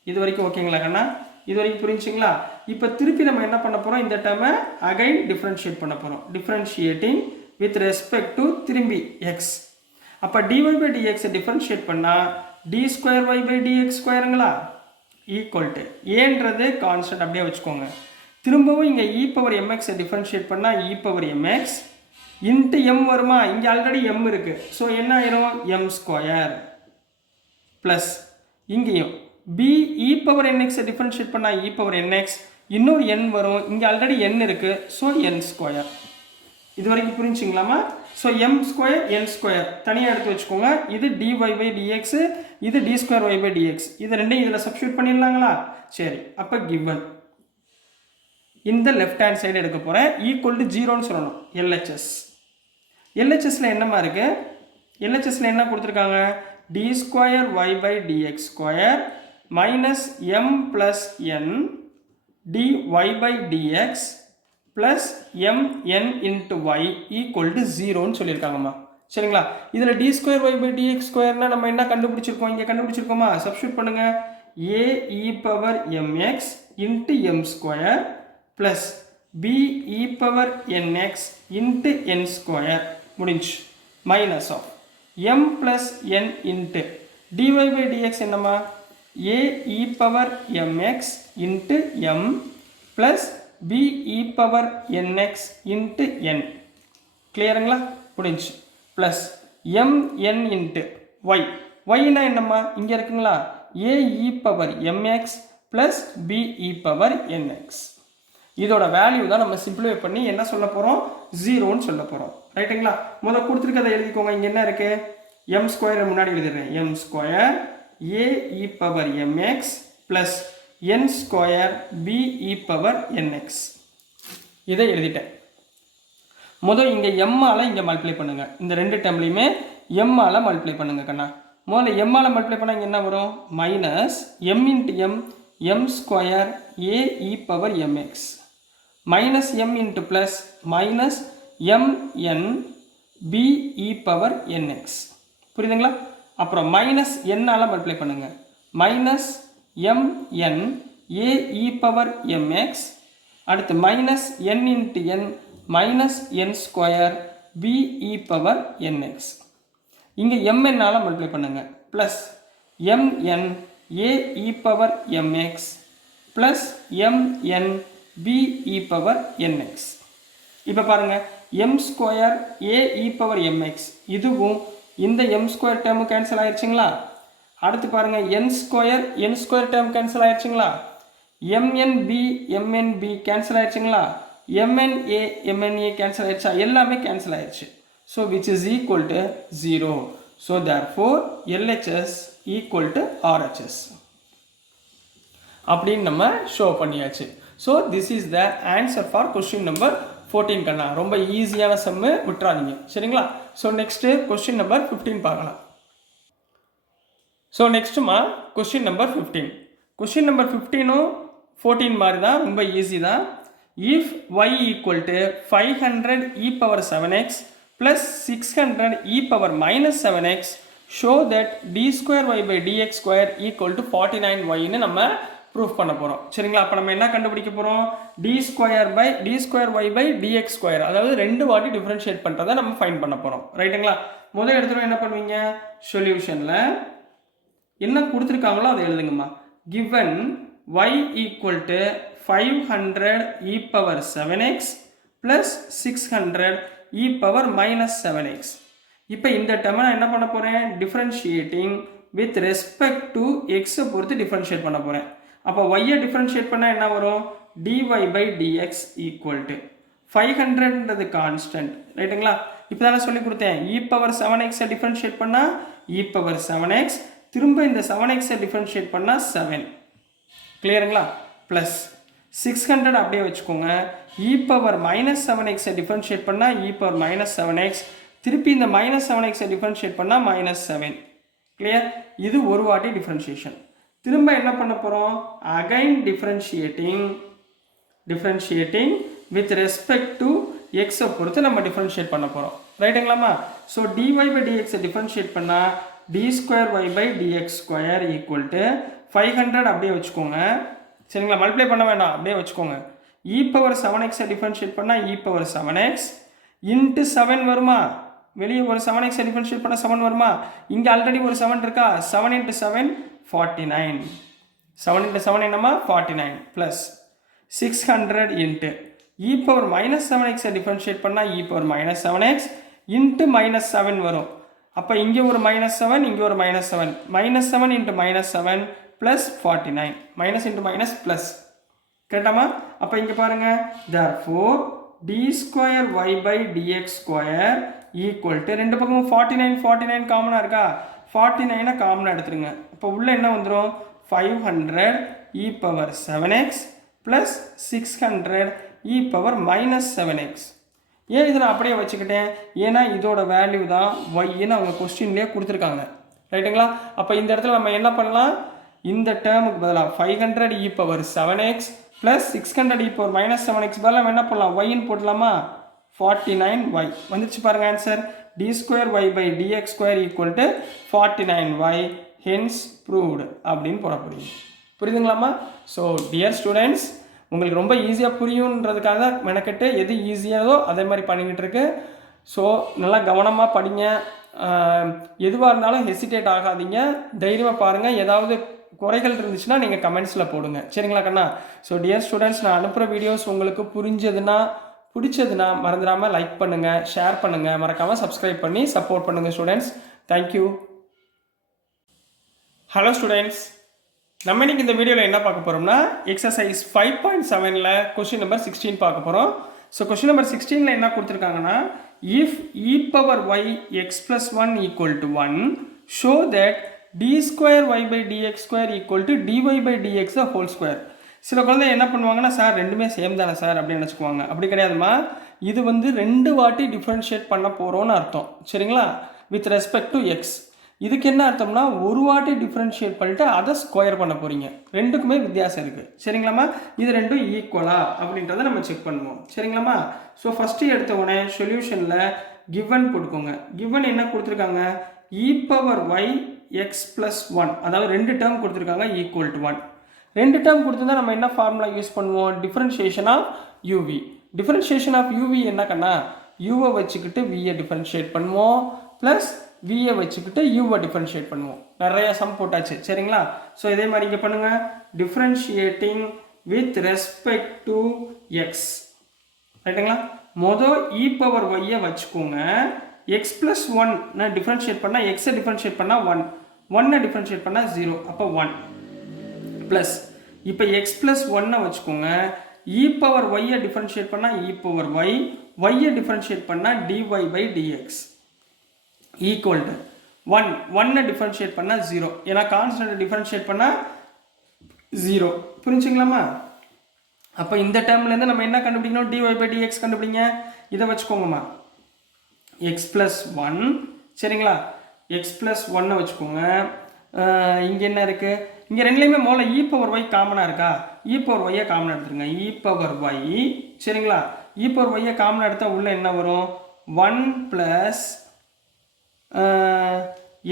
இது வரைக்கும் ஓகேங்களா கண்ணா இது வரைக்கும் புரிஞ்சுங்களா இப்போ திருப்பி நம்ம என்ன பண்ண போறோம் இந்த டேர்மை அகைன் டிஃபரன்ஷியேட் பண்ண போறோம் டிஃபரன்ஷியேட்டிங் வித் ரெஸ்பெக்ட் டு திரும்பி x அப்ப dy by dx டிஃபரன்ஷியேட் பண்ணா d2y by dx ஸ்கொயருங்களா ஈக்குவல் டு ஏன்றது கான்ஸ்டன்ட் அப்படியே வச்சுக்கோங்க திரும்பவும் இங்கே e பவர் mx டிஃபரன்ஷியேட் பண்ணால் e power mx into m வருமா இங்கே ஆல்ரெடி m இருக்குது ஸோ என்ன ஆயிரும் m ஸ்கொயர் ப்ளஸ் இங்கேயும் b e power nx differentiate பண்ணால் e பவர் nx இன்னொரு n வரும் இங்கே ஆல்ரெடி n இருக்குது ஸோ n ஸ்கொயர் இது வரைக்கும் புரிஞ்சுங்களாமா so m square n square தனியாக எடுத்து வச்சுக்கோங்க இது dy by dx இது d2y by dx இது ரெண்டையும் இதில் சப்ஸ்டியூட் பண்ணிடலாங்களா சரி அப்போ given இந்த லெஃப்ட் ஹேண்ட் சைடு எடுக்க போகிறேன் ஈக்குவல் டு 0ன்னு சொல்லணும் எல்ஹெச்எஸ்ல என்னமா இருக்கு எல்ஹெச்எஸ்ல என்ன கொடுத்துருக்காங்க d2y by dx square minus m plus n dy by dx plus mn into y equal to 0ன்னு சொல்லியிருக்காங்கம்மா சரிங்களா இதில் d2y by dx ஸ்கொயர்னா நம்ம என்ன கண்டுபிடிச்சிருக்கோம் இங்கே கண்டுபிடிச்சிருக்கோமா சப்ஸ்டியூட் பண்ணுங்க a e power mx into m square plus b e power nx into n square முடிஞ்சு minus of m plus n into dy by dx என்னமா a e power mx into m plus b e power nx into n. கிளியருங்களா? முடிஞ்சு. plus mn into y. y னா என்னம்மா? இங்க இருக்குங்களா? a e power mx plus b e power nx. இதோட value தான் நம்ம simplify பண்ணி என்ன சொல்ல போறோம்? 0ன்னு சொல்ல போறோம். ரைட்டுங்களா? முதல்ல கொடுத்துருக்கதை எழுதிக்கோங்க. இங்க என்ன இருக்கு? m ஸ்கொயர் முன்னாடி எழுதிடுறேன். m square a e power mx plus n square b e power nx. இதை எழுதிட்டேன். முதல் இங்க m ஆல இங்க மல்டிப்ளை பண்ணுங்க. இந்த ரெண்டு டேர்ம்லயுமே m ஆல மல்டிப்ளை பண்ணுங்க கண்ணா. முதல்ல m ஆல மல்டிப்ளை பண்ணா இங்க என்ன வரும்? Minus m into m m square a e power mx minus m into plus minus mn b e power nx. புரியுதுங்களா? அப்புறம் மைனஸ் n ஆல மல்டிப்ளை பண்ணுங்க. Minus mn a e power mx அடுத்து minus n into n minus n square b e power nx. இங்க mn ஆல multiply பண்ணுங்க. Plus mn a e power mx plus mn b e power nx. இப்போ பாருங்க m square a e power mx இதுவும் இந்த m square term cancel ஆயிருச்சுங்களா? அடுத்து பாருங்க n ஸ்கொயர் டேர்ம் கேன்சல் ஆயிருச்சுங்களா? mn b கேன்சல் ஆயிருச்சுங்களா? mna கேன்சல் ஆயிருச்சா? எல்லாமே கேன்சல் ஆயிருச்சு. So which is equal to 0. So therefore LHS equal to RHS. அப்படின்னு நம்ம ஷோ பண்ணியாச்சு. So this is the answer for question number 14 கண்ணா. ரொம்ப ஈஸியான சம்மு, விட்டுறாதீங்க. சரிங்களா? ஸோ நெக்ஸ்ட்டு கொஸ்டின் நம்பர் 15 பார்க்கலாம். ஸோ நெக்ஸ்ட்டுமா கொஸ்டின் நம்பர் 15. கொஸ்டின் நம்பர் 15ம் 14 மாதிரி தான், ரொம்ப ஈஸி தான். If y equal to 500 e power 7x plus 600 e power minus 7x show that d square y by dx square equal to 49y நம்ம proof பண்ண போகிறோம். சரிங்களா? அப்போ நம்ம என்ன கண்டுபிடிக்க போகிறோம்? d square y by dx square, அதாவது ரெண்டு வாட்டி டிஃபரன்ஷியேட் பண்ணுறதை நம்ம ஃபைண்ட் பண்ண போகிறோம். ரைட்டுங்களா? முதல் இடத்துல என்ன பண்ணுவீங்க? சொல்யூஷனில் என்ன கொடுத்துருக்காங்களோ அதை எழுதுங்கம்மா. given y equal to 500 e power 7x plus 600 e power minus 7x. இப்போ இந்த டேர்மை நான் என்ன பண்ண போகிறேன்? டிஃபரன்ஷியேட்டிங் வித் ரெஸ்பெக்ட் டு எக்ஸை பொறுத்து டிஃபரன்ஷியேட் பண்ண போகிறேன். அப்போ ஒய்யை டிஃபரன்ஷியேட் பண்ணால் என்ன வரும்? dy by dx equal to 500ன்றது கான்ஸ்டன்ட். ரைட்டுங்களா? இப்போ தானே சொல்லி கொடுத்தேன். e power 7xஐ டிஃபரன்ஷியேட் பண்ணால் e power 7x, திரும்ப இந்த 7xஐ டிஃபரன்ஷியேட் பண்ணால் 7. கிளியருங்களா? ப்ளஸ் 600 அப்படியே வச்சுக்கோங்க. e power minus 7xஐ டிஃபரன்ஷியேட் பண்ணால் e power minus 7x, திருப்பி இந்த மைனஸ் 7xஐ டிஃபரன்ஷியேட் பண்ணால் மைனஸ் 7. கிளியர்? இது ஒரு வாட்டி டிஃபரன்ஷியேஷன். திரும்ப என்ன பண்ண போகிறோம்? Again differentiating with respect to எக்ஸை பொறுத்து நம்ம டிஃபரன்ஷியேட் பண்ண போகிறோம். ரைட்டுங்களாமா? ஸோ dy by dxஐ டிஃபரன்ஷியேட் பண்ணால் d square y by dx square equal to 500 அப்படியே வச்சுக்கோங்க. சரிங்களா? மல்டிப்ளை பண்ண வேண்டாம், அப்படியே வச்சுக்கோங்க. e power 7xஐ டிஃபரன்ஷியேட் பண்ணால் e power 7x இன்ட்டு 7 வருமா? வெளியே ஒரு 7x டிஃபரன்ஷியேட் பண்ண 7 வருமா? இங்கே ஆல்ரெடி ஒரு 7 இருக்கா? 7 into 7 49. 7 into 7 என்னமா? 49 plus 600 into e power minus 7x differentiate பண்ணால் e power minus 7x into minus 7 வரும். அப்போ இங்கே ஒரு minus 7, இங்கே ஒரு minus 7. minus 7 into minus 7 plus 49. minus into minus plus. கேட்டாமா? அப்போ இங்கே பாருங்க. therefore d square y by dx square equal to ரெண்டு பக்கமும் 49 காமனாக இருக்கா? 49 காமனாக எடுத்துருங்க. இப்போ உள்ள என்ன வந்துடும்? 500 e power 7x plus 600 e power minus 7x. ஏன் இதில் அப்படியே வச்சுக்கிட்டேன்? ஏன்னா இதோட வேல்யூ தான் ஒய்ன்னு அவங்க கொஸ்டின்லேயே கொடுத்துருக்காங்க. ரைட்டுங்களா? அப்போ இந்த இடத்துல நம்ம என்ன பண்ணலாம்? இந்த டேர்முக்கு பதிலாக 500 e power 7x plus 600 e power minus 7x பதிலாக நம்ம என்ன பண்ணலாம்? ஒய்ன்னு போடலாமா? 49y வந்துச்சு பாருங்க answer. d square y by dx square equal to 49y hence proved அப்படின்னு போட முடியும். புரியுதுங்களாமா? ஸோ டியர் ஸ்டூடெண்ட்ஸ், உங்களுக்கு ரொம்ப ஈஸியாக புரியுன்றதுக்காக மெனக்கெட்டு எது ஈஸியாகதோ அதே மாதிரி பண்ணிக்கிட்டு இருக்கு. ஸோ நல்லா கவனமாக படிங்க. எதுவாக இருந்தாலும் ஹெசிடேட் ஆகாதீங்க, தைரியமாக பாருங்கள். ஏதாவது குறைகள் இருந்துச்சுன்னா நீங்கள் கமெண்ட்ஸில் போடுங்க. சரிங்களா கண்ணா? ஸோ டியர் ஸ்டூடெண்ட்ஸ், நான் அனுப்புகிற வீடியோஸ் உங்களுக்கு பிடிச்சதுன்னா மறந்துடாமல் லைக் பண்ணுங்கள், ஷேர் பண்ணுங்கள், மறக்காமல் சப்ஸ்கிரைப் பண்ணி சப்போர்ட் பண்ணுங்கள் ஸ்டூடெண்ட்ஸ். தேங்க்யூ. ஹலோ ஸ்டூடெண்ட்ஸ், நம்ம இன்னைக்கு இந்த வீடியோவில் என்ன பார்க்க போகிறோம்னா எக்ஸசைஸ் 5.7ல் கொஸ்டின் நம்பர் 16 பார்க்க போகிறோம். ஸோ கொஸ்டின் நம்பர் 16ல் என்ன கொடுத்துருக்காங்கன்னா, if e power y x plus 1 equal to 1, show that d square y by dx square equal to dy by dx the whole square. சில குழந்தை என்ன பண்ணுவாங்கன்னா, சார் ரெண்டுமே சேம் தானே சார் அப்படின்னு நினச்சிக்குவாங்க. அப்படி கிடையாதுமா, இது வந்து 2 வாட்டி டிஃப்ரென்ஷியேட் பண்ண போகிறோன்னு அர்த்தம். சரிங்களா? With respect to X. இதுக்கு என்ன அர்த்தம்னா, ஒரு வாட்டி டிஃப்ரென்ஷியேட் பண்ணிட்டு அதை ஸ்கொயர் பண்ண போகிறீங்க. ரெண்டுக்குமே வித்தியாசம் இருக்குது. சரிங்களாம்மா? இது ரெண்டும் ஈக்குவலா அப்படின்றத நம்ம செக் பண்ணுவோம். சரிங்களாம்மா? ஸோ ஃபஸ்ட்டு எடுத்த உடனே சொல்யூஷனில் கிவன் போட்டுக்கோங்க. கிவன் என்ன கொடுத்துருக்காங்க, e power y x plus 1, அதாவது 2 டேர்ம் கொடுத்துருக்காங்க ஈக்குவல் டு 1. 2 டேர்ம் கொடுத்துருந்தா நம்ம என்ன ஃபார்முலா யூஸ் பண்ணுவோம், differentiation of uv. Differentiation of uv என்னக்கண்ணா, யூவை வச்சுக்கிட்டு வியை டிஃபரன்ஷியேட் பண்ணுவோம், ப்ளஸ் வியை வச்சுக்கிட்டு யூவை டிஃபரன்ஷியேட் பண்ணுவோம். நிறைய சம் போட்டாச்சு. சரிங்களா? ஸோ இதே மாதிரி இங்கே பண்ணுங்கள், differentiating with respect to x. ரைட்டுங்களா? மொதல் இ பவர் ஒய்யை வச்சுக்கோங்க. எக்ஸ் ப்ளஸ் 1 நான் டிஃபரன்ஷியேட் பண்ணால், எக்ஸை டிஃபரன்ஷியேட் பண்ணால் 1, 1 டிஃபரன்ஷியேட் பண்ணால் 0, அப்போ 1 ப்ளஸ் இப்போ எக்ஸ் ப்ளஸ் 1 வச்சுக்கோங்க. இ பவர் ஒய்யை டிஃபரன்ஷியேட் பண்ணால் இ பவர் ஒய், ஒய்யை டிஃபரன்ஷியேட் பண்ணால் dy by dx equal to 1, 1 differentiate பண்ணால் 0, ஏன்னா கான்ஸ்டன்ட் டிஃபரன்ஷியேட் பண்ணால் 0. புரிஞ்சுங்களாமா? அப்போ இந்த டேர்ம்லேருந்து நம்ம என்ன கண்டுபிடிக்கணும், டிஒய் பை டிஎக்ஸ் கண்டுபிடிங்க. இதை வச்சுக்கோங்கம்மா, எக்ஸ் ப்ளஸ் 1. சரிங்களா? எக்ஸ் ப்ளஸ் 1 வச்சுக்கோங்க. இங்கே என்ன இருக்குது, இங்கே ரெண்டுலேயுமே முதல்ல இ பவர் ஒய் காமனாக இருக்கா, இ பவர் ஒய்யை காமனாக எடுத்துருங்க. இ பவர் ஒய். சரிங்களா? இ பவர் ஒய்யை காமனாக எடுத்தால் உள்ளே என்ன வரும், 1 plus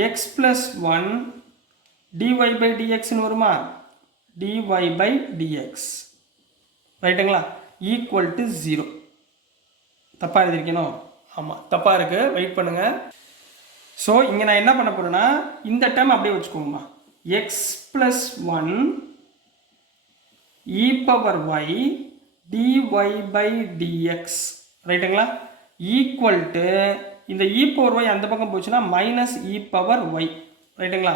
x plus 1 dy by டிஎக்ஸ்னு வருமா, டிஒய் பை டிஎக்ஸ். ரைட்டுங்களா? Equal to 0. தப்பாக எழுதிருக்கணும். ஆமாம், தப்பாக இருக்குது, வெயிட் பண்ணுங்கள். ஸோ இங்கே நான் என்ன பண்ண போகிறேன்னா, இந்த டேர்ம் அப்படியே வச்சுக்கோங்கம்மா. X plus 1 e power y dy by dx. ரைட்டுங்களா? ஈக்குவல் டு இந்த இ பவர் ஒய் அந்த பக்கம் போச்சுன்னா மைனஸ் இ பவர் ஒய். ரைட்டுங்களா?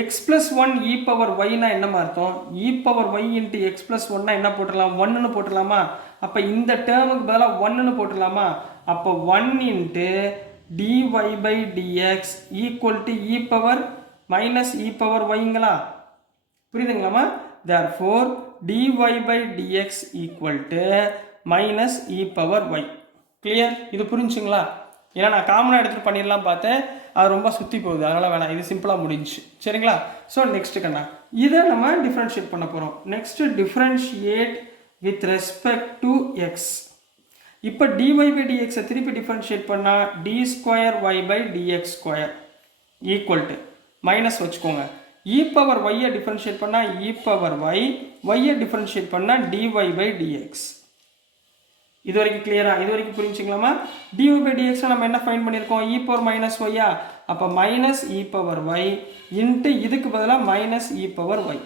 எக்ஸ் ப்ளஸ் 1 இ பவர் ஒய்னா என்னமா அர்த்தம், e power y into x plus 1னா என்ன போட்டுடலாம், 1ன்னு போட்டுடலாமா? அப்போ இந்த டேர்முக்கு பதிலாக 1ன்னு போட்டுடலாமா? அப்போ 1 into dy by dx equal to e power minus e power ஒய்ங்களா? புரியுதுங்களாமா? Therefore dy by dx equal to minus e power y. Clear? இது புரிஞ்சுங்களா? ஏன்னா நான் காமனாக எடுத்துகிட்டு பண்ணிடலாம் பார்த்தேன், அது ரொம்ப சுற்றி போகுது, அதனால் வேணாம், இது சிம்பிளாக முடிஞ்சு. சரிங்களா? ஸோ நெக்ஸ்ட்டு கண்ணா, இதை நம்ம டிஃப்ரென்ஷியேட் பண்ண போகிறோம். Next differentiate with respect to x. இப்போ டிஒய் பை டிஎக்ஸை திருப்பி டிஃப்ரென்ஷியேட் பண்ணால் d square y by dx square equal to minus வச்சுக்கோங்க. இ பவர் ஒய்யை டிஃப்ரென்ஷியேட் பண்ணால் இ பவர் ஒய், ஒய்யை டிஃப்ரென்ஷியேட் பண்ணால் டிஒய் பை டிஎக்ஸ். இது வரைக்கும் கிளியரா? இது வரைக்கும் புரிஞ்சுக்கலாமா? டிஒய் பை டிஎக்ஸ் நம்ம என்ன ஃபைண்ட் பண்ணியிருக்கோம், இ பவர் மைனஸ் ஒய்யா, அப்போ minus e power y into இதுக்கு பதிலாக minus e power y.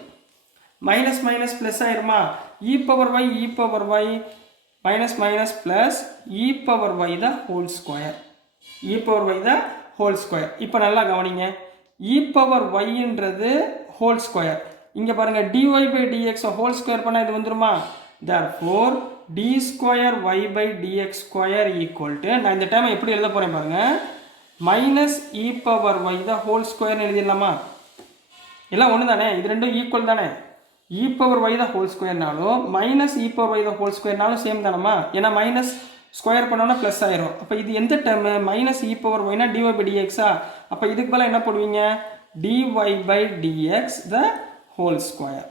Minus minus plus ஆயிருமா, e power y e power y minus minus plus e power y the whole square, e power y the whole square. இப்போ நல்லா கவனிங்க, e power ஒய்ன்றது whole square. இங்கே பாருங்கள், dy by டிஎக்ஸை whole square பண்ணால் இது வந்துருமா? therefore d square y by dx square equal to, நான் இந்த டேர்மை எப்படி எழுத போகிறேன் பாருங்கள், minus e power y the whole ஸ்கொயர்னு எழுதிடலாமா? எல்லாம் ஒன்று தானே, இது ரெண்டும் ஈக்குவல் தானே. E power y the whole ஸ்கொயர்னாலும் minus e power y the whole ஸ்கொயர்னாலும் சேம் தானம்மா, ஏன்னா மைனஸ் ஸ்கொயர் பண்ணோன்னா ப்ளஸ் ஆயிரும். அப்போ இது எந்த டேர்மு, மைனஸ் இ பவர் ஒய்னா டிஒய் பை டிஎக்ஸா, அப்போ இதுக்கு பதிலாக என்ன போடுவீங்க, dy by dx the whole square.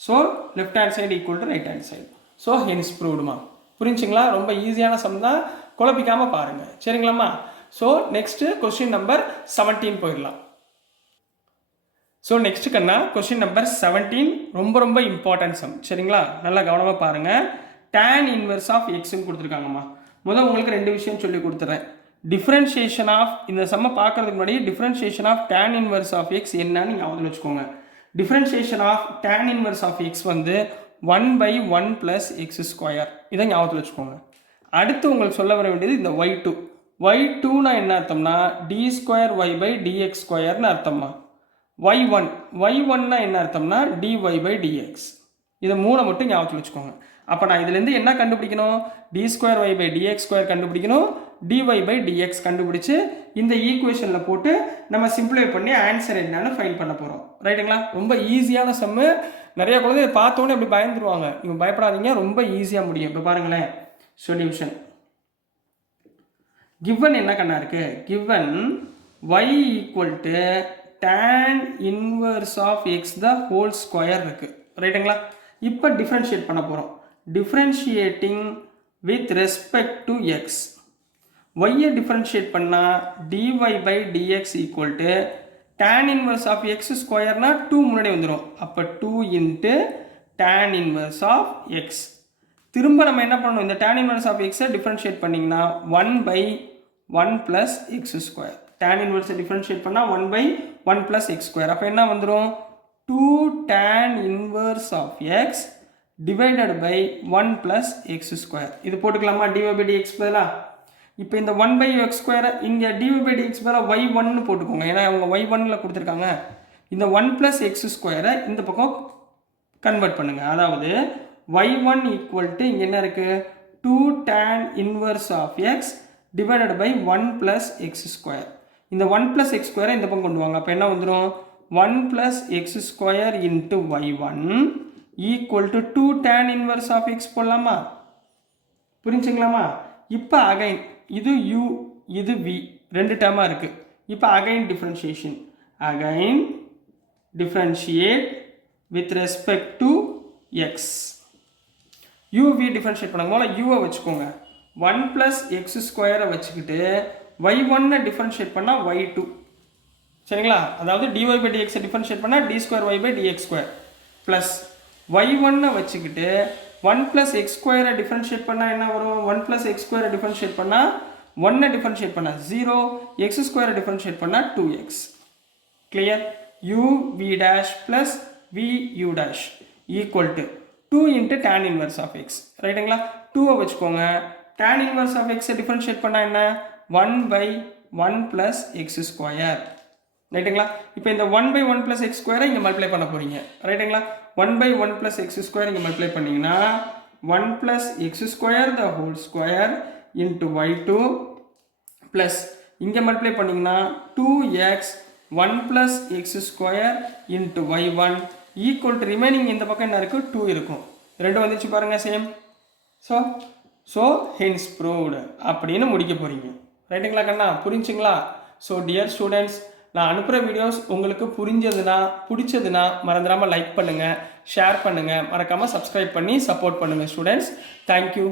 So left hand side equal to right hand side. So hence ப்ரூவ்டுமா? புரிஞ்சுங்களா? ரொம்ப ஈஸியான சம் தான், குழப்பிக்காமல் பாருங்கள். சரிங்களாம்மா? ஸோ நெக்ஸ்ட்டு கொஸ்டின் நம்பர் 17 போயிடலாம். ஸோ நெக்ஸ்ட்டு கண்ணா, கொஸ்டின் நம்பர் 17 ரொம்ப ரொம்ப இம்பார்ட்டன்ட் சம். சரிங்களா? நல்லா கவனமாக பாருங்கள். tan இன்வெர்ஸ் ஆஃப் எக்ஸ்ன்னு கொடுத்துருக்காங்கம்மா. முதல் உங்களுக்கு 2 விஷயம் சொல்லி கொடுத்துட்றேன். டிஃப்ரென்ஷியேஷன் ஆஃப் இந்த சம்மை பார்க்கறதுக்கு முன்னாடி differentiation of tan inverse of x என்னன்னு நீங்கள் ஞாபகத்தில் வச்சுக்கோங்க. Differentiation of tan inverse of x வந்து 1/1 + x². இதை ஞாபகத்தில் வச்சுக்கோங்க. அடுத்து உங்களுக்கு சொல்ல வர வேண்டியது இந்த y2. y2னா என்ன அர்த்தம்னா d²y/dx²ன்னு அர்த்தமா. y1னா என்ன அர்த்தம்னா dy/dx. இதை 3 மட்டும் ஞாபகத்தில் வச்சுக்கோங்க. அப்போ நான் இதுலேருந்து என்ன கண்டுபிடிக்கணும்? d²y/dx² கண்டுபிடிக்கணும், dy/dx கண்டுபிடிச்சு இந்த ஈக்குவேஷனில் போட்டு நம்ம சிம்பிளிஃபை பண்ணி ஆன்சர் என்னன்னு ஃபைண்ட் பண்ண போகிறோம். ரைட்டுங்களா? ரொம்ப ஈஸியான சம்மு. நிறைய குழந்தை பார்த்தோன்னே அப்படி பயந்துருவாங்க. நீங்கள் பயப்படாதீங்க, ரொம்ப ஈஸியாக முடியும். இப்போ பாருங்களேன், சொல்யூஷன். கிவன் என்ன கண்ணா இருக்கு? Given y = tan inverse of x the whole square இருக்கு. ரைட்டுங்களா? இப்போ டிஃப்ரென்ஷியேட் பண்ண போகிறோம். Differentiating with respect to x. y differentiate பண்ணால் dy/dx = tan inverse of x ஸ்கொயர்னா 2 முன்னாடி வந்துடும். அப்போ 2 × tan இன்வர்ஸ் ஆஃப் எக்ஸ். திரும்ப நம்ம என்ன பண்ணணும்? இந்த tan இன்வர்ஸ் ஆஃப் எக்ஸை டிஃப்ரென்ஷியேட் பண்ணிங்கன்னா 1/1 + x². tan இன்வர்ஸை டிஃப்ரென்ஷியேட் பண்ணால் 1/1 + x². அப்போ என்ன வந்துடும்? 2 tan inverse of x divided by 1 + x². இது போட்டுக்கலாமா? dy/dx பதிலாக. இப்போ இந்த 1/x² இங்கே dy/dx பதிலாக y1ன்னு போட்டுக்கோங்க. ஏன்னா அவங்க y1ல் கொடுத்துருக்காங்க. இந்த 1 + x² இந்த பக்கம் கன்வெர்ட் பண்ணுங்க. அதாவது y1 = இங்கே என்ன இருக்குது? 2 tan inverse of x divided by 1 + x². இந்த 1 + x² இந்த பக்கம் கொண்டு வாங்க. அப்போ என்ன வந்துடும்? 1 + x² × y1 = 2 tan inverse of X போடலாமா? புரிஞ்சுங்களாமா? இப்போ அகைன் இது u இது v ரெண்டு டேர்மாக இருக்குது. இப்போ again differentiation. Again differentiate with respect to X. uv differentiate பண்ணாங்க. முதல்ல uவை வச்சுக்கோங்க. 1 + x² வச்சுக்கிட்டு y1 டிஃப்ரென்ஷியேட் பண்ணால் y2. சரிங்களா? அதாவது dy/dx டிஃப்ரென்ஷியேட் பண்ணால் d²y/dx² ப்ளஸ் y1 வச்சுக்கிட்டு 1 + x² டிஃப்ரென்ஷியேட் பண்ணால் என்ன வரும்? 1 + x² டிஃப்ரென்ஷியேட் பண்ணால் 1 டிஃப்ரென்ஷியேட் பண்ணால் 0, x² டிஃப்ரென்ஷியேட் பண்ணால் 2x. Clear? uv' + vu' = 2 × tan inverse of x. ரைட்டுங்களா? 2வை வச்சுக்கோங்க. tan இன்வர்ஸ் ஆஃப் எக்ஸை டிஃப்ரென்ஷியேட் பண்ணால் என்ன? 1/1 + x². ரைட்டுங்களா? இப்போ இந்த 1/1 + x² இங்கே மல்டிப்ளை பண்ண போகிறீங்க. ரைட்டுங்களா? 1/1 + x² இங்கே மல்டிப்ளை பண்ணிங்கன்னா 1 + x² the whole square into y2 plus இங்கே மல்டிப்ளை பண்ணிங்கன்னா 2x 1 + x² into y1 = remaining இந்த பக்கம் என்ன இருக்குது? 2 இருக்கும். ரெண்டு வந்துச்சு பாருங்கள், சேம். ஸோ ஹென்ஸ் ப்ரூவ்டு அப்படின்னு முடிக்க போகிறீங்க. ரைட்டுங்களா கண்ணா? புரிஞ்சுங்களா? ஸோ டியர் ஸ்டூடெண்ட்ஸ், நான் அனுப்புகிற வீடியோஸ் உங்களுக்கு புரிஞ்சதுன்னா பிடிச்சதுன்னா மறந்துடாமல் லைக் பண்ணுங்கள், ஷேர் பண்ணுங்கள், மறக்காமல் சப்ஸ்கிரைப் பண்ணி சப்போர்ட் பண்ணுங்கள் ஸ்டூடெண்ட்ஸ். தேங்க்யூ.